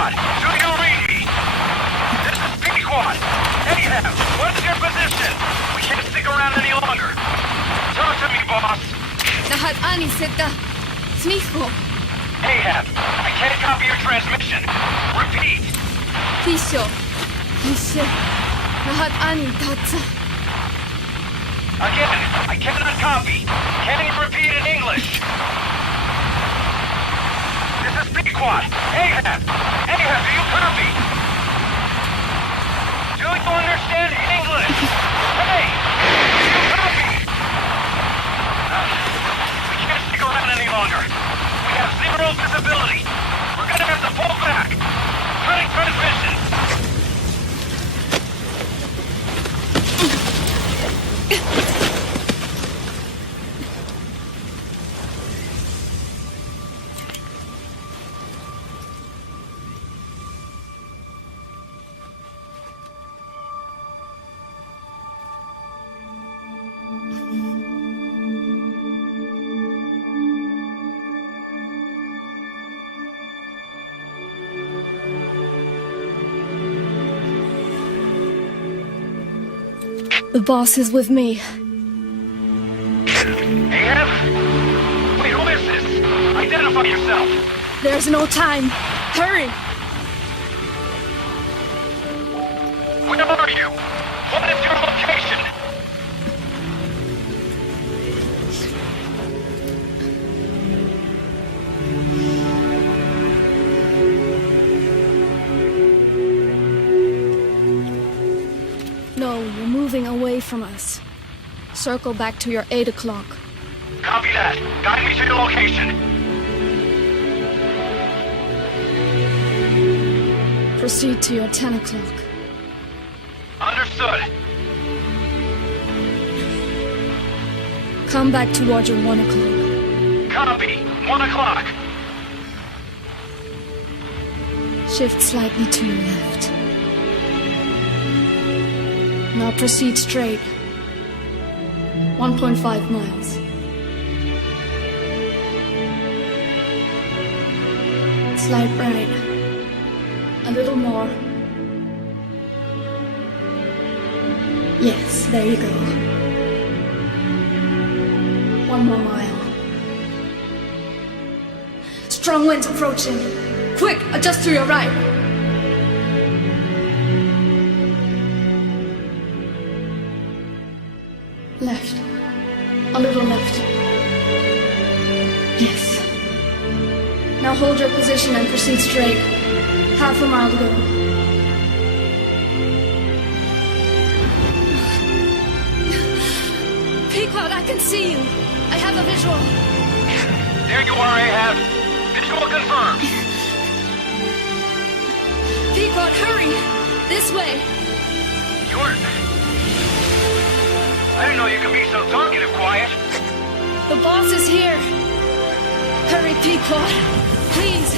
Squad, do you read me? This is P-Quad. Ahab, what's your position? We can't stick around any longer. Talk to me, boss. Lahat ani seta. Smicho. Ahab, I can't copy your transmission. Repeat. Tisho. Tisho. Lahat ani tatsa. Again, I cannot copy. Can you repeat in English? This is P-Quad. Ahab! Ahab, do you copy? Do you understand English? Hey! Do you copy? We can't stick around any longer. We have zero visibility. We're gonna have to pull back. Cutting transmission. The boss is with me. Ahab? Wait, who is this? Identify yourself. There's no time. Hurry! Where are you? What is your location? No, you're moving away from us. Circle back to your 8 o'clock. Copy that. Guide me to your location. Proceed to your 10 o'clock. Understood. Come back towards your 1 o'clock. Copy. 1 o'clock. Shift slightly to your left. Now proceed straight. 1.5 miles. Slide right. A little more. Yes, there you go. 1 more mile. Strong winds approaching. Quick, adjust to your right. Left. A little left. Yes. Now hold your position and proceed straight. Half a mile to go. Pequod, I can see you. I have a visual. There you are, Ahab. Visual confirmed. Pequod, hurry! This way. I didn't know you could be so talkative, Quiet. The boss is here. Hurry, Pequod. Please.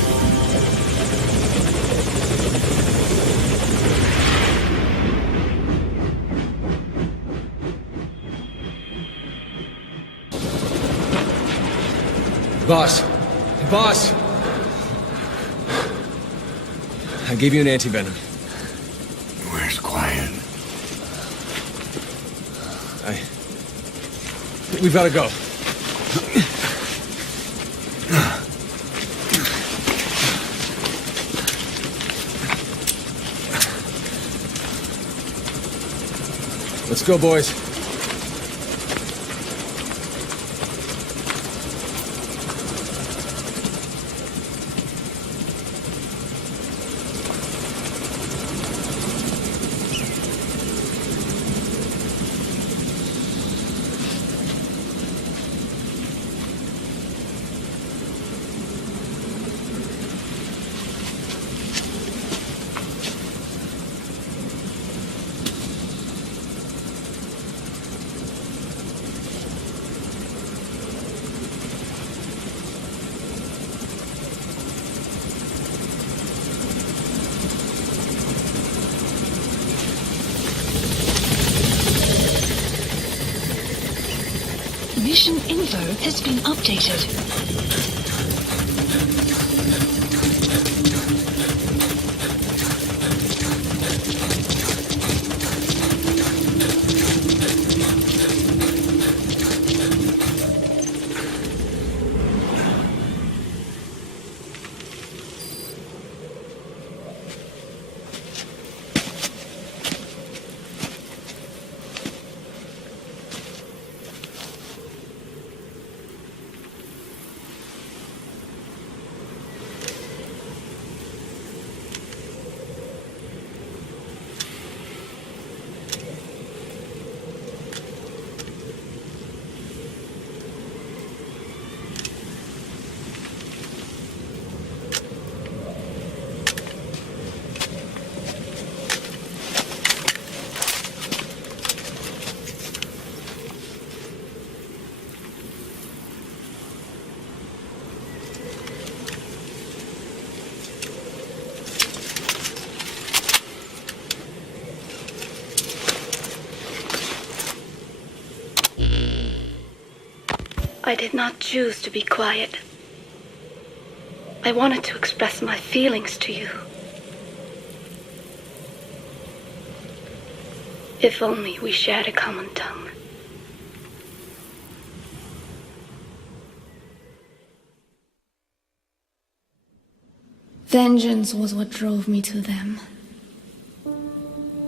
Boss. Boss! I gave you an antivenom. Where's Quiet? We've got to go. Let's go, boys. Mission info has been updated. I did not choose to be quiet. I wanted to express my feelings to you. If only we shared a common tongue. Vengeance was what drove me to them.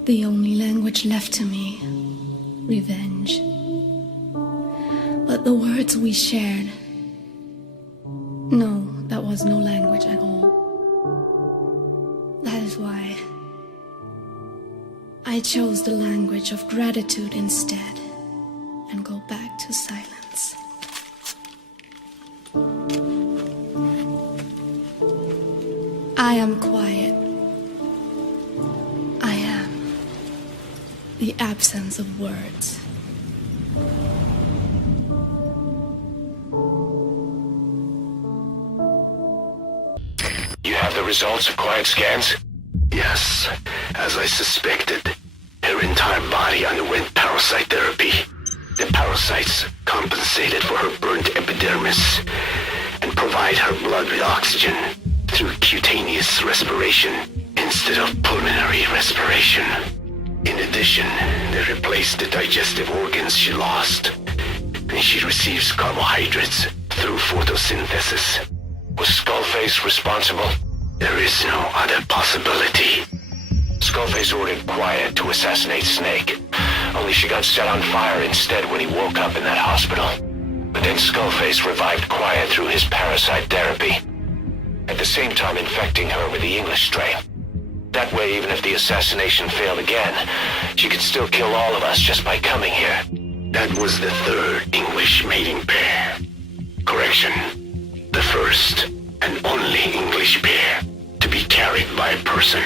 The only language left to me, revenge. But the words we shared, no, that was no language at all. That is why I chose the language of gratitude instead and go back to silence. I am quiet. I am the absence of words. You have the results of quiet scans? Yes, as I suspected. Her entire body underwent parasite therapy. The parasites compensated for her burnt epidermis and provide her blood with oxygen through cutaneous respiration instead of pulmonary respiration. In addition, they replaced the digestive organs she lost, and she receives carbohydrates through photosynthesis. Was Skullface responsible? There is no other possibility. Skullface ordered Quiet to assassinate Snake, only she got set on fire instead when he woke up in that hospital. But then Skullface revived Quiet through his parasite therapy, at the same time infecting her with the English strain. That way, even if the assassination failed again, she could still kill all of us just by coming here. That was the third English mating pair. Correction. The first and only English pair to be carried by a person.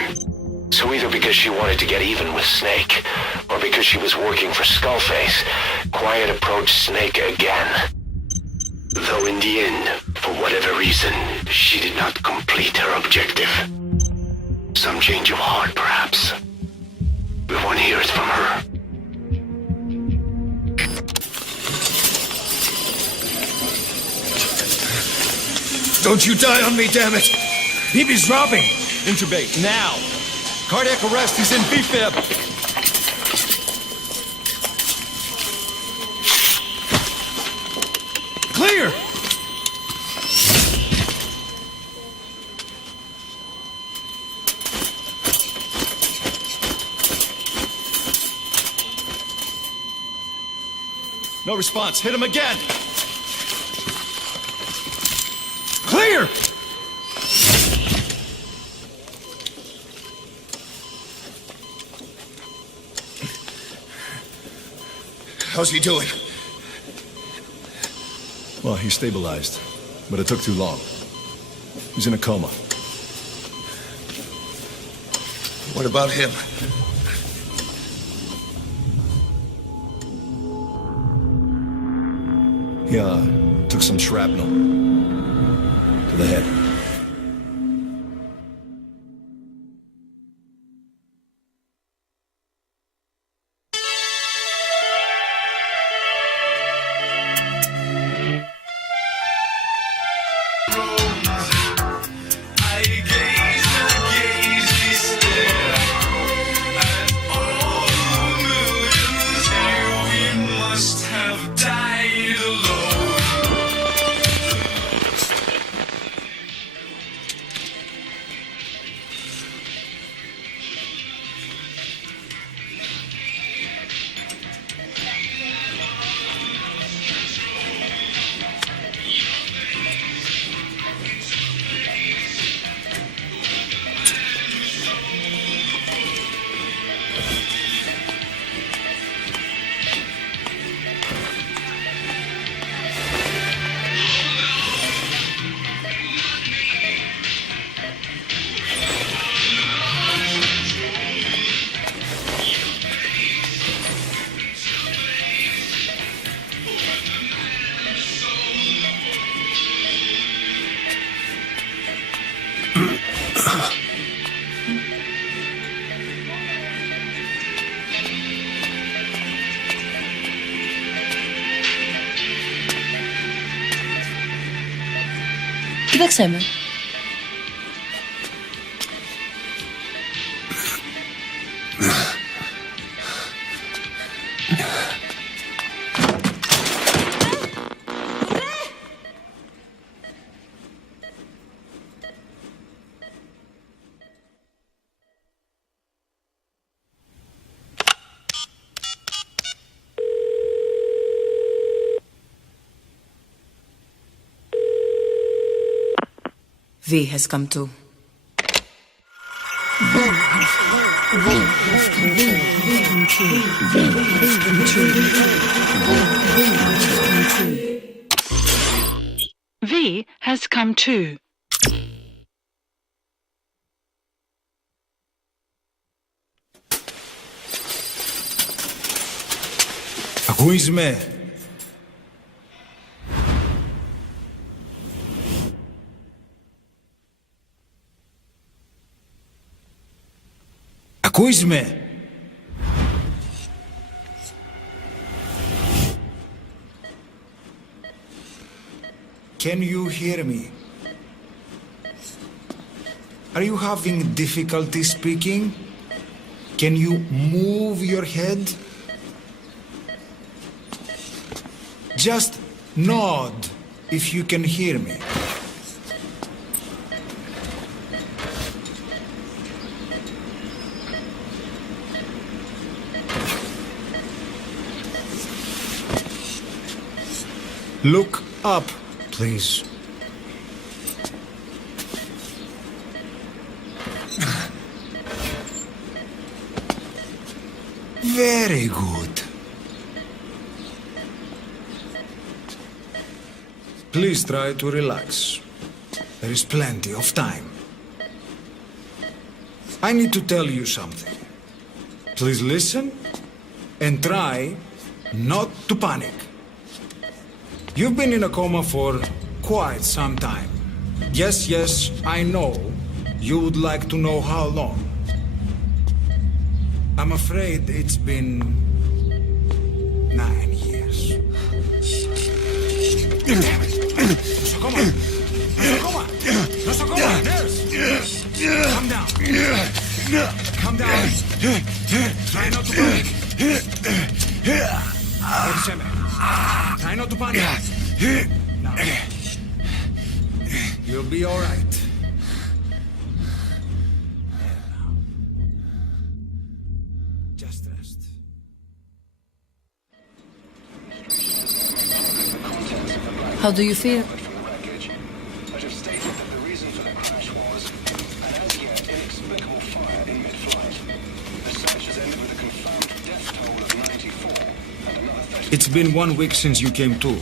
So either because she wanted to get even with Snake, or because she was working for Skullface, Quiet approached Snake again. Though in the end, for whatever reason, she did not complete her objective. Some change of heart, perhaps. We won't hear it from her. Don't you die on me, damn it! BB's dropping! Intubate, now! Cardiac arrest, he's in B-fib! Clear! No response. Hit him again! Clear! How's he doing? Well, he stabilized, but it took too long. He's in a coma. What about him? He, took some shrapnel to the head. Κοίταξέ με. V has come to. V has come to. Ακούεις με? Ακούεις με? Can you hear me? Are you having difficulty speaking? Can you move your head? Just nod if you can hear me. Look up, please. Very good. Please try to relax. There is plenty of time. I need to tell you something. Please listen and try not to panic. You've been in a coma for quite some time. Yes, I know. You would like to know how long. I'm afraid it's been 9 years. Damn it! Nosocoma! Nosocoma! Nosocoma! Nurse! Calm down. Calm down. Try not to panic. Try not to panic. Now. You'll be all right. Just rest. How do you feel? It's been 1 week since you came to.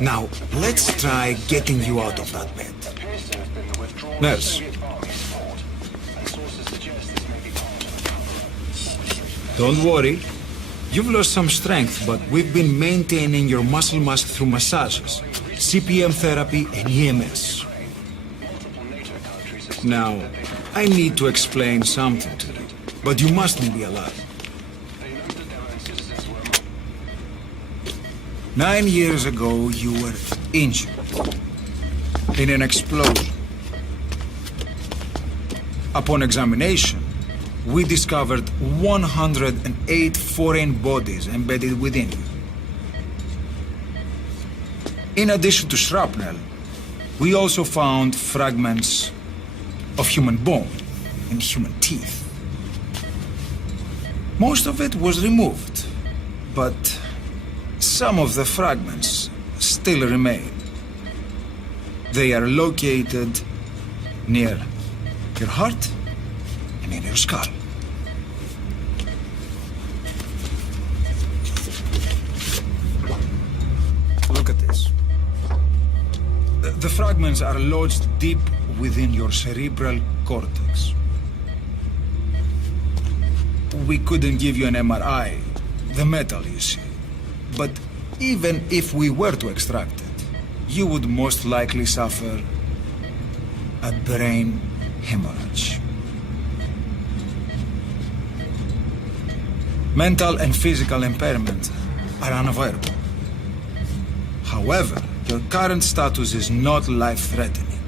Now, let's try getting you out of that bed. Nurse. Don't worry. You've lost some strength, but we've been maintaining your muscle mass through massages, CPM therapy, and EMS. Now, I need to explain something to you, but you mustn't be alarmed. 9 years ago, you were injured in an explosion. Upon examination, we discovered 108 foreign bodies embedded within you. In addition to shrapnel, we also found fragments of human bone and human teeth. Most of it was removed, but some of the fragments still remain. They are located near your heart and in your skull. Look at this. The fragments are lodged deep within your cerebral cortex. We couldn't give you an MRI, the metal, you see. But even if we were to extract it, you would most likely suffer a brain hemorrhage. Mental and physical impairment are unavoidable. However, your current status is not life-threatening.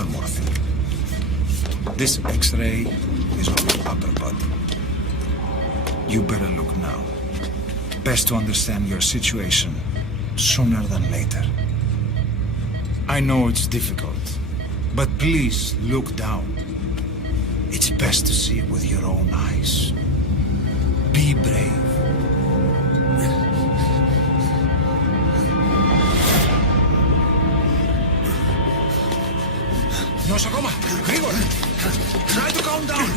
one more thing. This X-ray is on your upper body. You better look now. Best to understand your situation sooner than later. I know it's difficult, but please look down. It's best to see it with your own eyes. Be brave. Nosakoma, Grigor, try to calm down.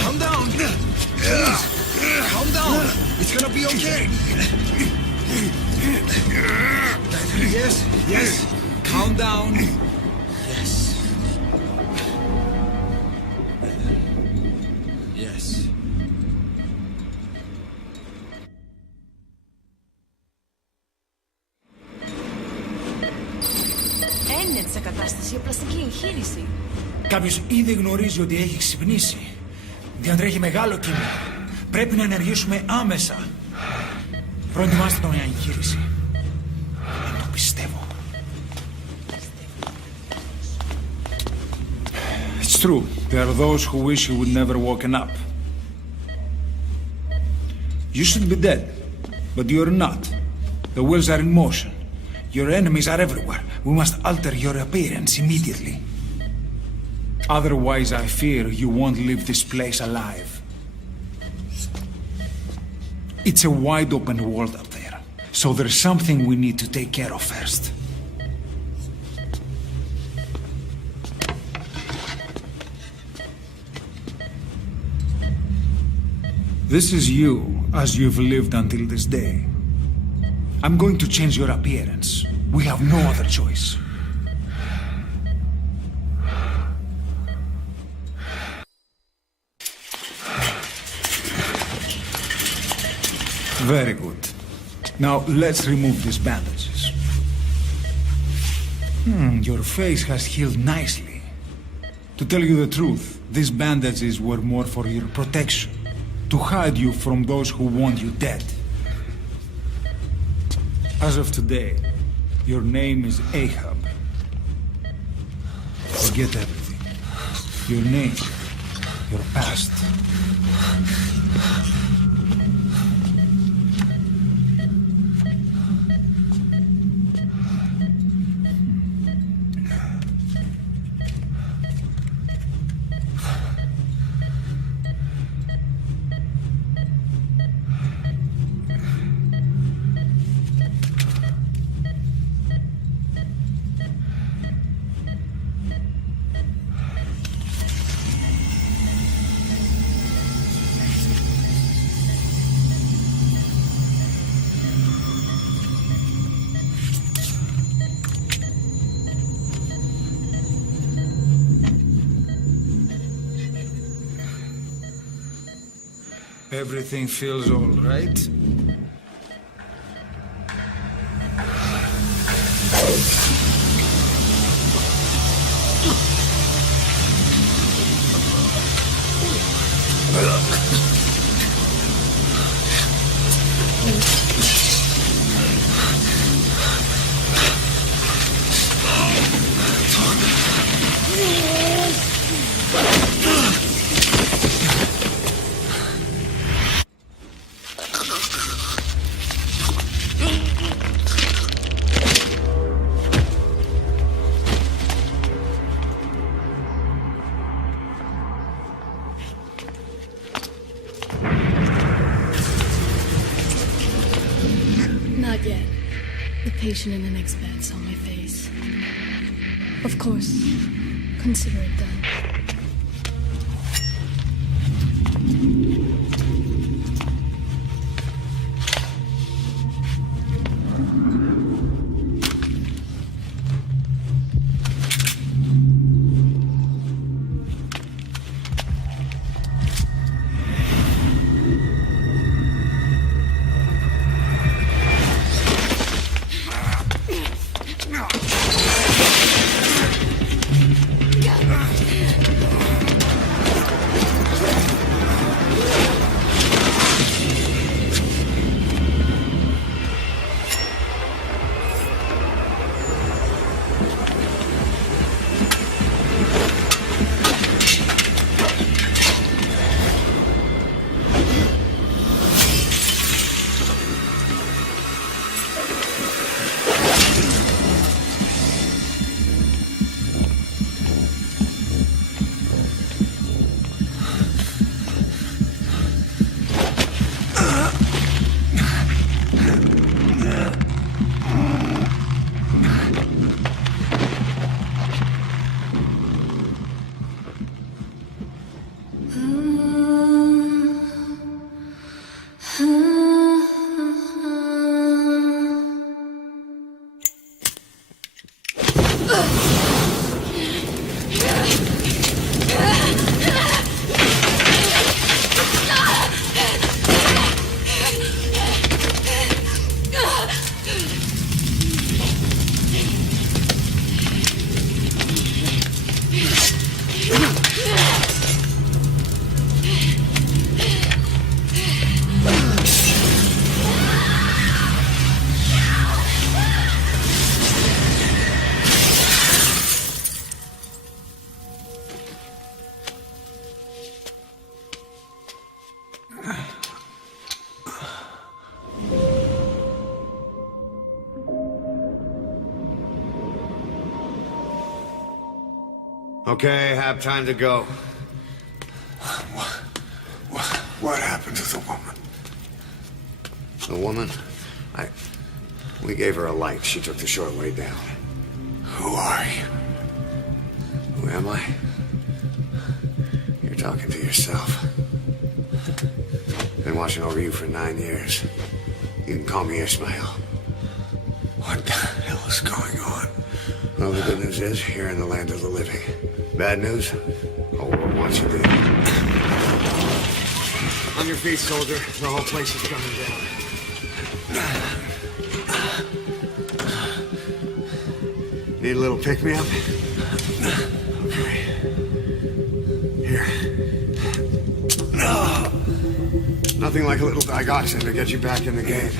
Calm down. Please, calm down. It's gonna be okay. Yes, yes. Calm down. Yes. Yes. Είναι σε κατάσταση για πλαστική εγχείρηση. Κάποιος ήδη γνωρίζει ότι έχει ξυπνήσει. Διατρέχει μεγάλο κίνδυνο. Πρέπει να ενεργήσουμε άμεσα. Προετοιμάστε τον για εγχείρηση. Δεν το πιστεύω. It's true. There are those who wish you would never woken up. You should be dead, but you're not. The wheels are in motion. Your enemies are everywhere. We must alter your appearance immediately. Otherwise, I fear you won't leave this place alive. It's a wide open world up there, so there's something we need to take care of first. This is you, as you've lived until this day. I'm going to change your appearance. We have no other choice. Very good. Now, let's remove these bandages. Your face has healed nicely. To tell you the truth, these bandages were more for your protection, to hide you from those who want you dead. As of today, your name is Ahab. Forget everything. Your name, your past. Everything feels all right. Not yet. The patient in the next bed saw my face. Of course. Consider it done. Okay, have time to go. What happened to the woman? The woman? We gave her a light. She took the short way down. Who are you? Who am I? You're talking to yourself. Been watching over you for 9 years. You can call me Ismail. What the hell is going on? Well, the good news is, you're in the land of the living. Bad news? Whole world wants you dead. On your feet, soldier. The whole place is coming down. Need a little pick-me-up? Okay. Here. Nothing like a little digoxin to get you back in the game.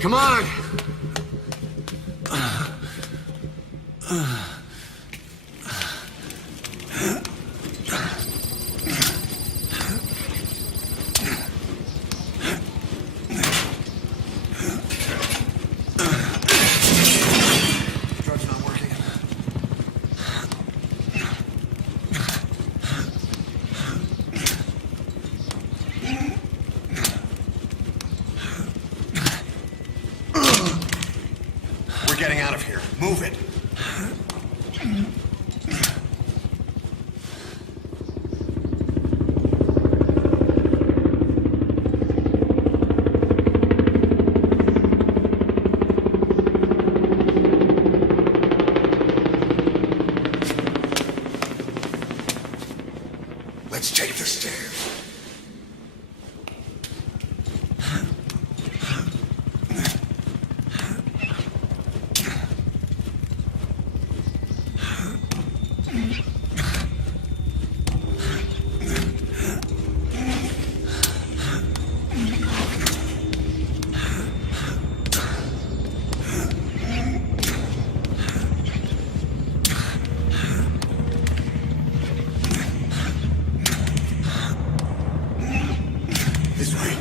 Come on! Drug's not working. We're getting out of here. Move it. Let's take the stairs. This way.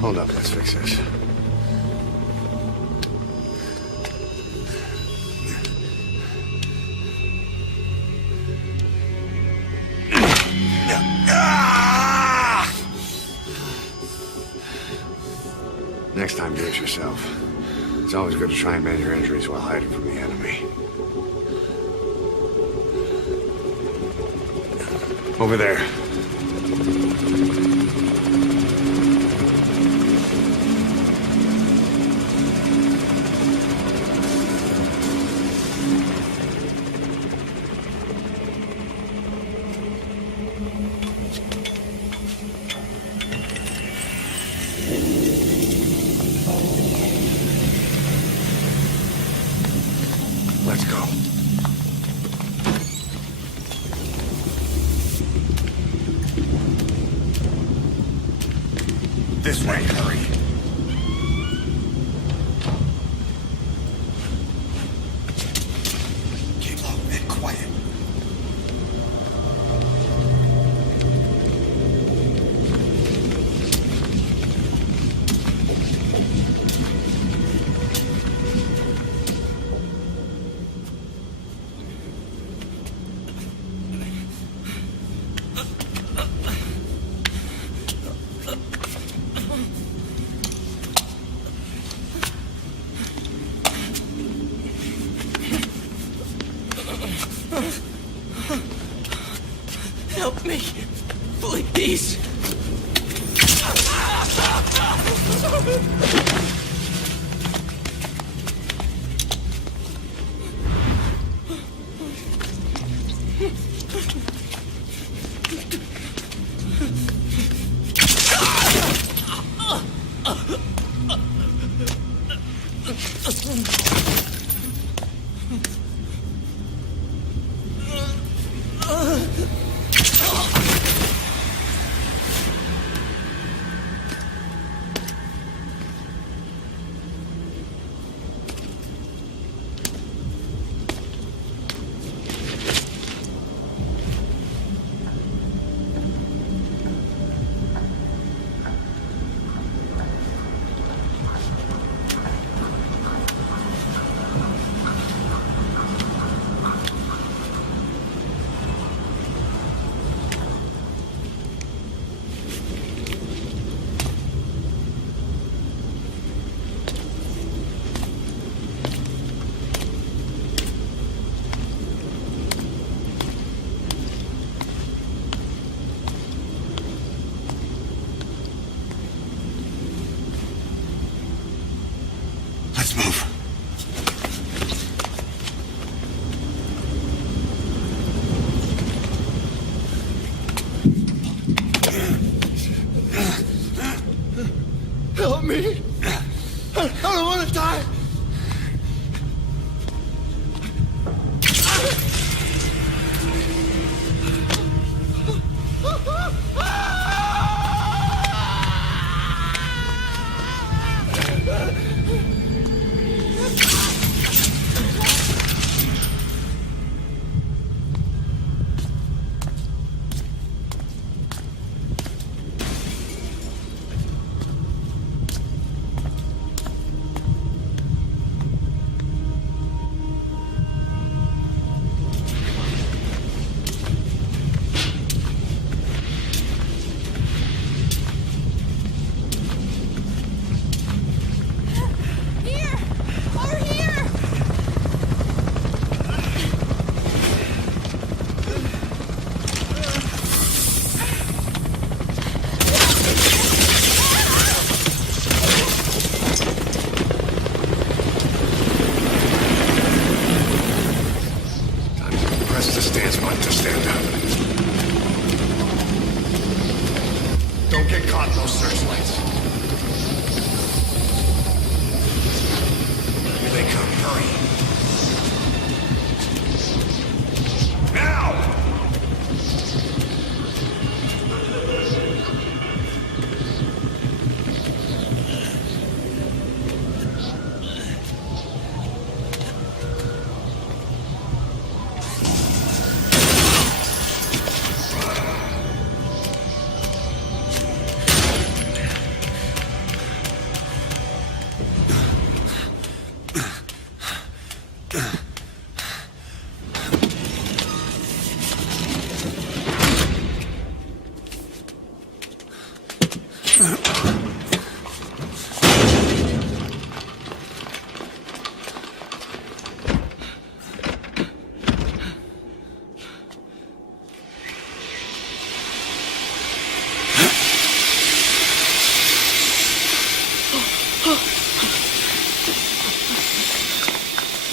Hold up, let's fix this. Next time, do it yourself. It's always good to try and mend your injuries while hiding from the enemy. Over there. Let's go. This way, hurry. Keep low and quiet. Help me, please. I don't want to die. Press the stance button to stand up. Don't get caught in those searchlights. Here they come. Hurry. Now!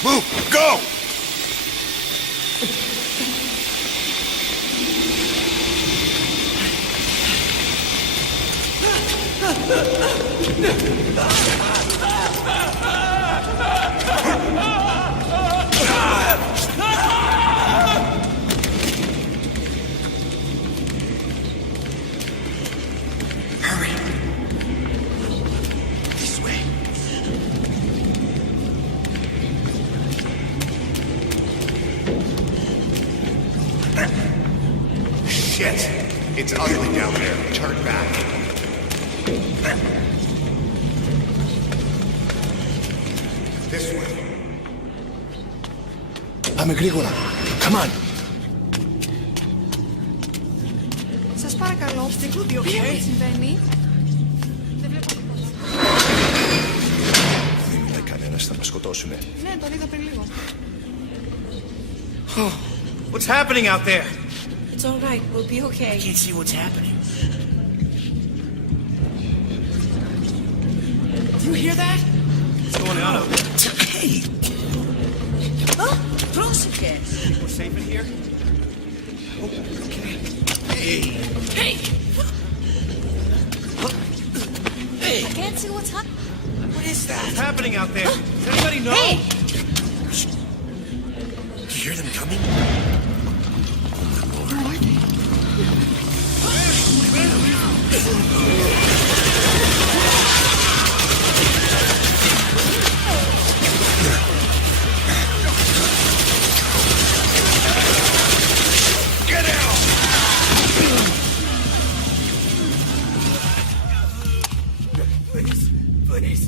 Move! Go! Hurry! This way. Shit! It's ugly down there. Turn back. This way. Πάμε γρήγορα. Come on. Σας παρακαλώ. Τι συμβαίνει? Δεν βλέπω τίποτα. Δεν είναι κανένας, θα μας σκοτώσουνε. Ναι, τον είδα πριν λίγο. What's happening out there? It's all right. We'll be okay. I can't see what's happening. Do you hear that? What's going on out there? Hey! Πρόσεχε. We're safe in here? Oh, okay. Hey! Hey! Hey! I can't see what's happening. What is that? What's happening out there? Does anybody know? Hey! Do you hear them coming? Get out! Please, please.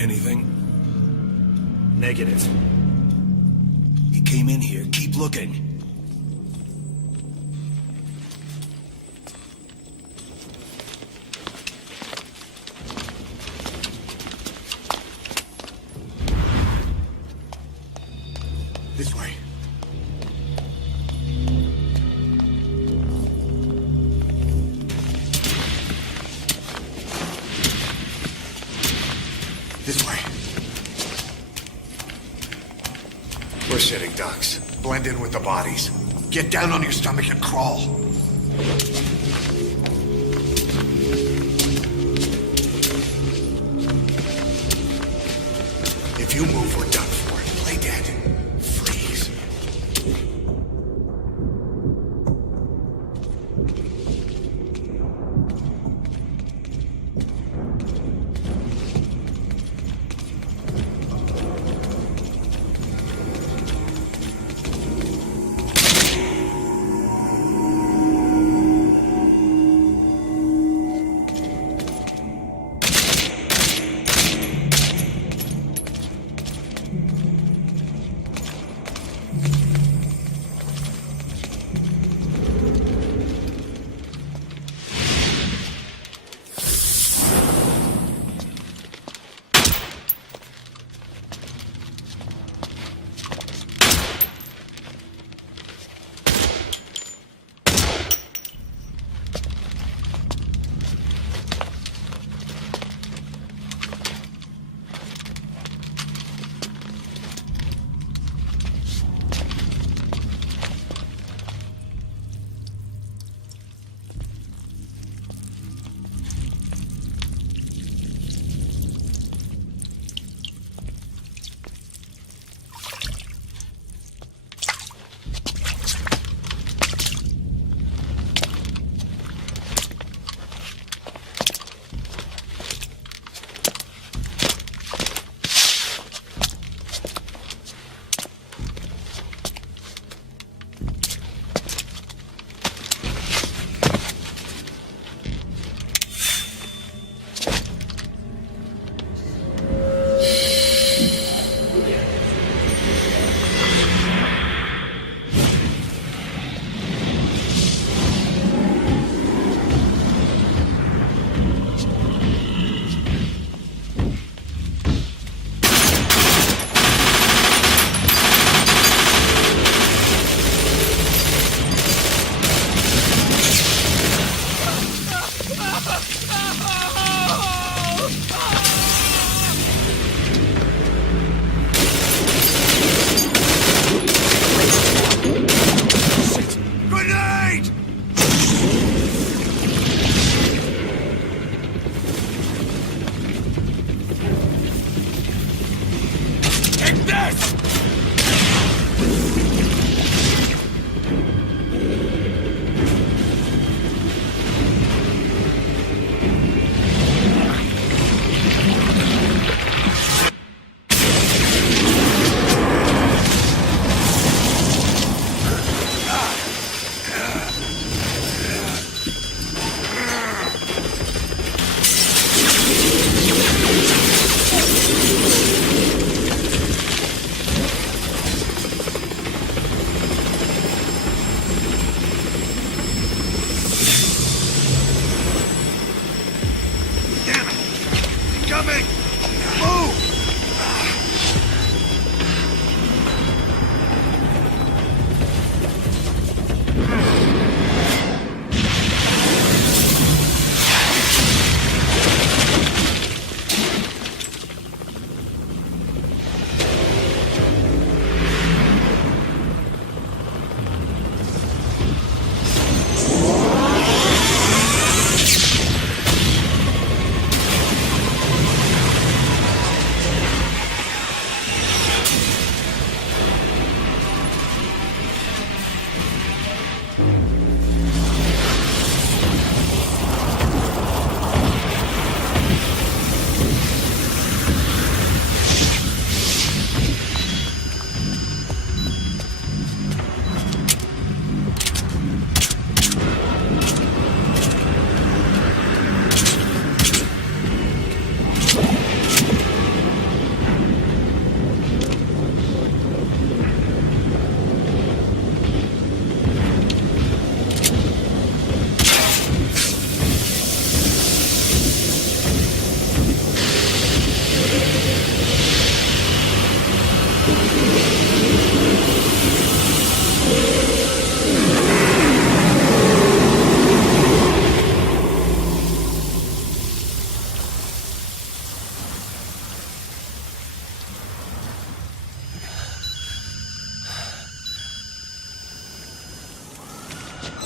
Anything? Negative. He came in here. Keep looking. This way. This way. We're sitting ducks. Blend in with the bodies. Get down on your stomach and crawl. If you move, we're done for. Play dead. Freeze.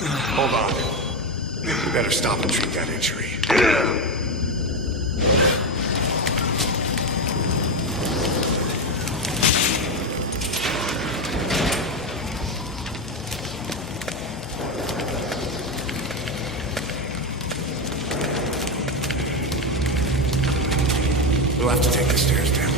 Hold on. We better stop and treat that injury. We'll have to take the stairs down.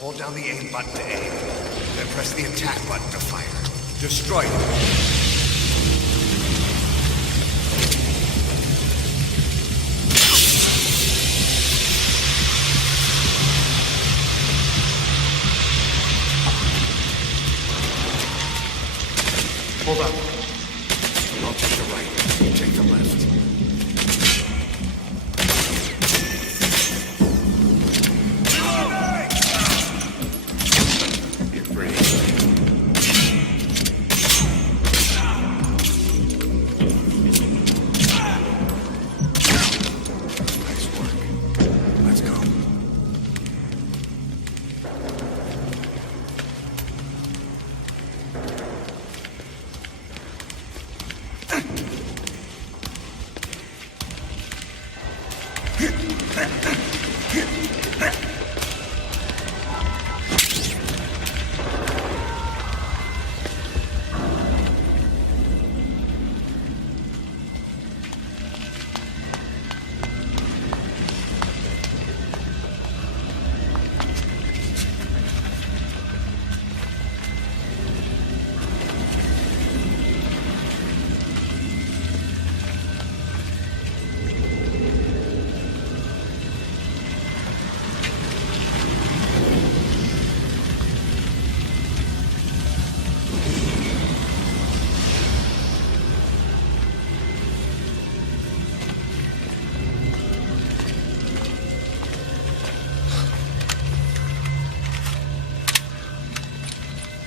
Hold down the aim button to aim, then press the attack button to fire. Destroy them. Hold up. I'll take the right. You take the left.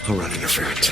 I'll run interference.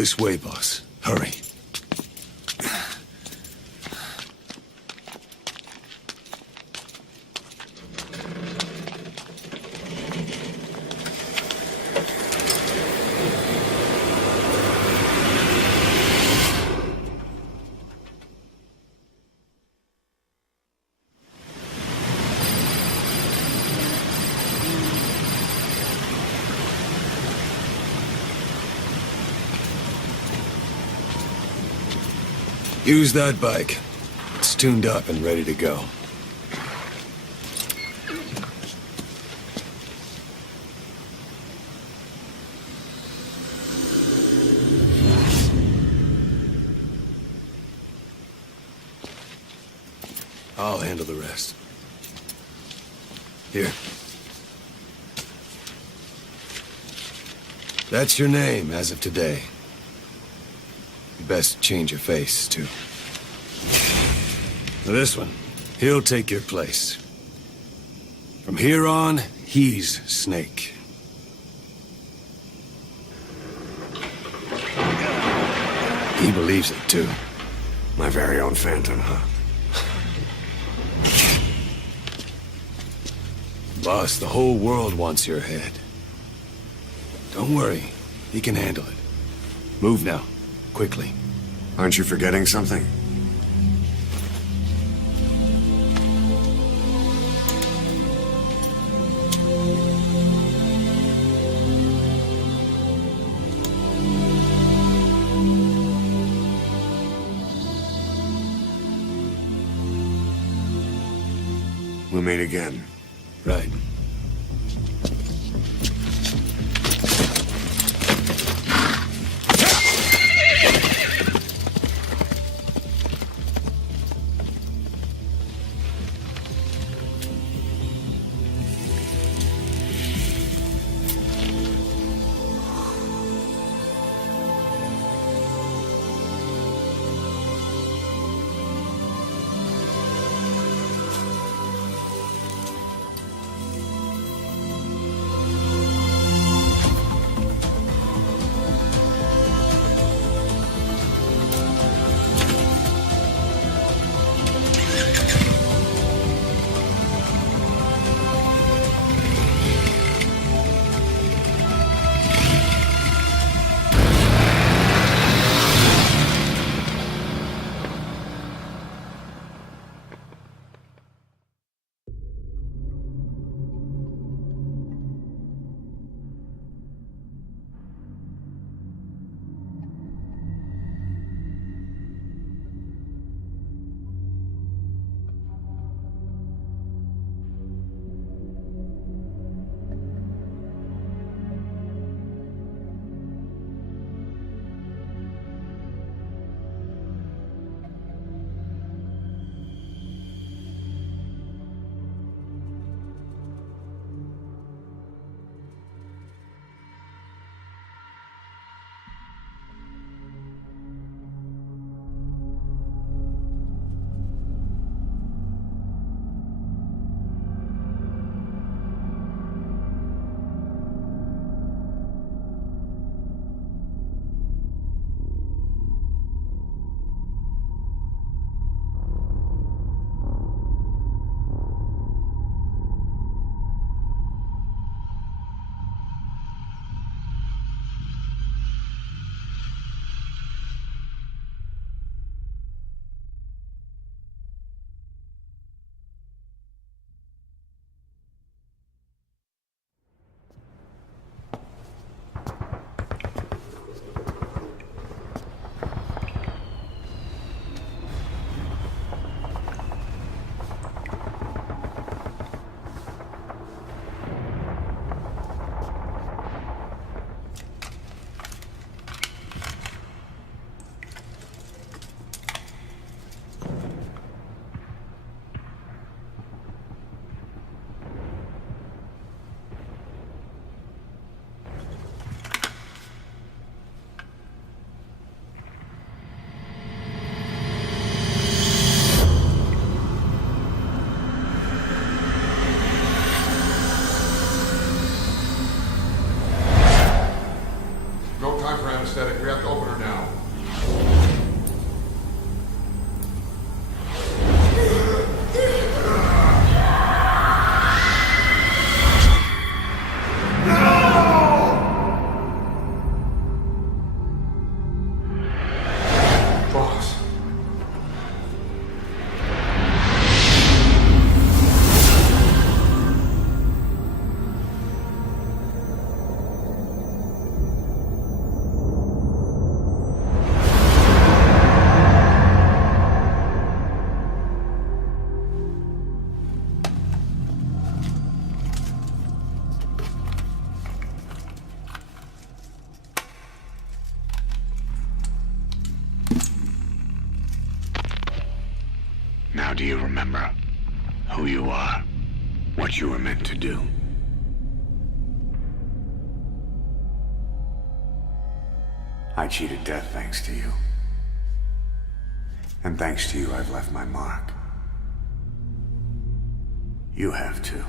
This way, boss. Hurry. Use that bike. It's tuned up and ready to go. I'll handle the rest. Here. That's your name as of today. You best change your face, too. Now this one, he'll take your place. From here on, he's Snake. He believes it, too. My very own Phantom, huh? Boss, the whole world wants your head. Don't worry, he can handle it. Move now, quickly. Aren't you forgetting something? We'll meet again. Right. anesthetic. We have to open her now. Boss. Now do you remember who you are? What you were meant to do? I cheated death thanks to you. And thanks to you, I've left my mark. You have too.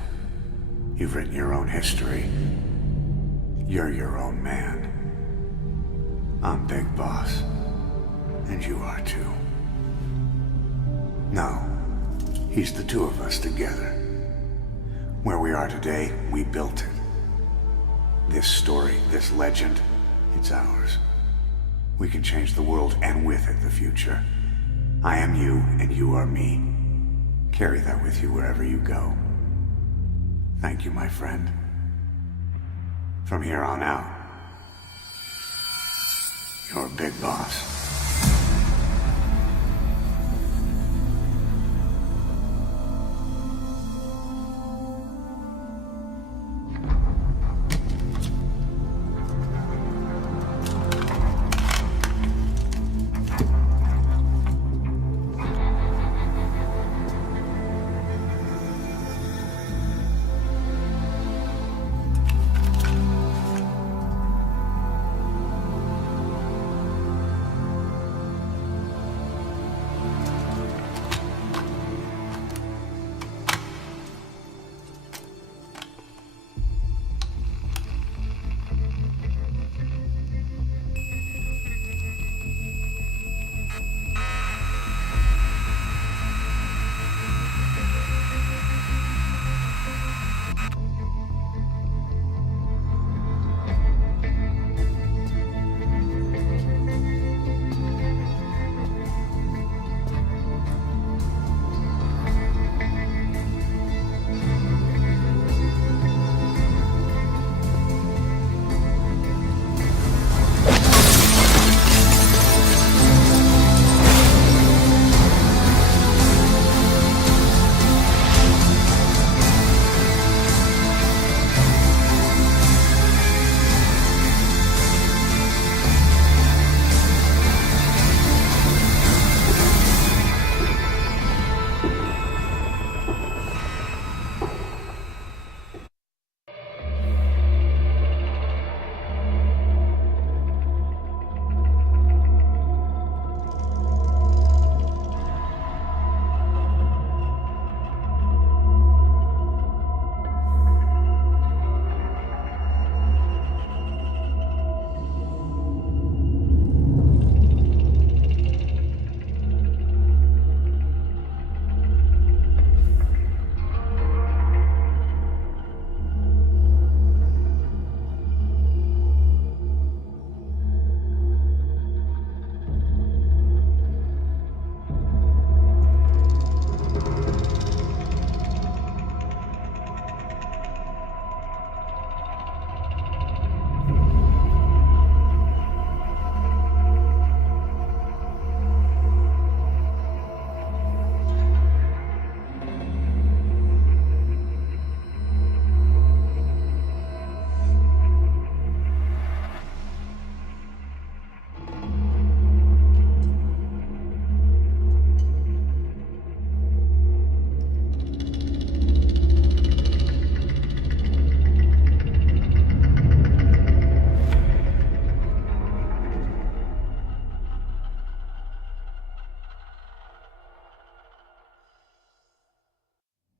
You've written your own history. You're your own man. I'm Big Boss. And you are too. No. He's the two of us together. Where we are today, we built it. This story, this legend, it's ours. We can change the world and with it the future. I am you and you are me. Carry that with you wherever you go. Thank you, my friend. From here on out, you're Big Boss.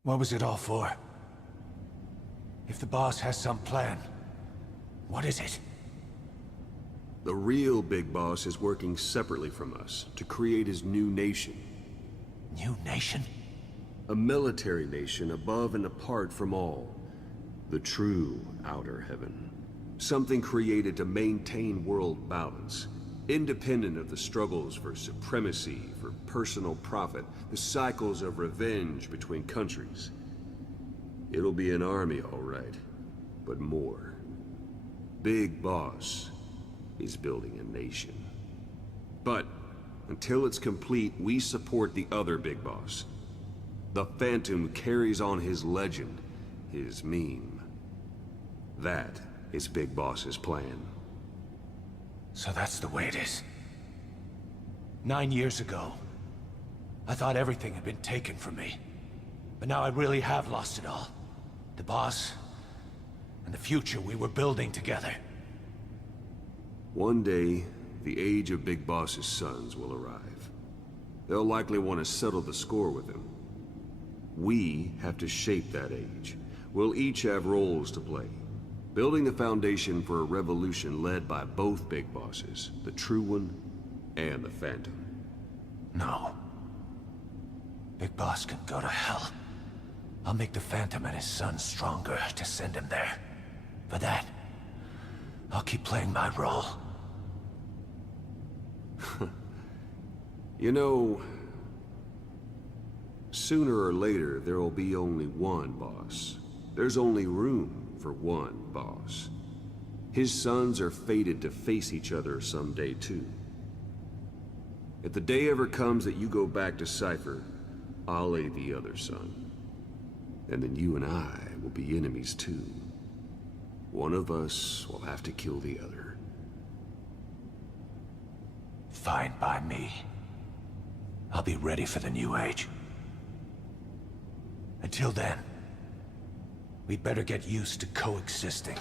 What was it all for? If the boss has some plan, what is it? The real Big Boss is working separately from us to create his new nation. New nation? A military nation above and apart from all. The true outer heaven. Something created to maintain world balance. Independent of the struggles for supremacy, for personal profit, the cycles of revenge between countries. It'll be an army, all right, but more. Big Boss is building a nation. But until it's complete, we support the other Big Boss. The Phantom carries on his legend, his meme. That is Big Boss's plan. So that's the way it is. 9 years ago, I thought everything had been taken from me. But now I really have lost it all. The boss, and the future we were building together. One day, the age of Big Boss's sons will arrive. They'll likely want to settle the score with him. We have to shape that age. We'll each have roles to play. Building the foundation for a revolution led by both Big Bosses, the True One and the Phantom. No. Big Boss can go to hell. I'll make the Phantom and his son stronger to send him there. For that, I'll keep playing my role. You know, sooner or later there will be only one boss. There's only room for one boss. His sons are fated to face each other someday too. If the day ever comes that you go back to Cypher, I'll aid the other son. And then you and I will be enemies too. One of us will have to kill the other. Fine by me. I'll be ready for the new age. Until then, we'd better get used to coexisting.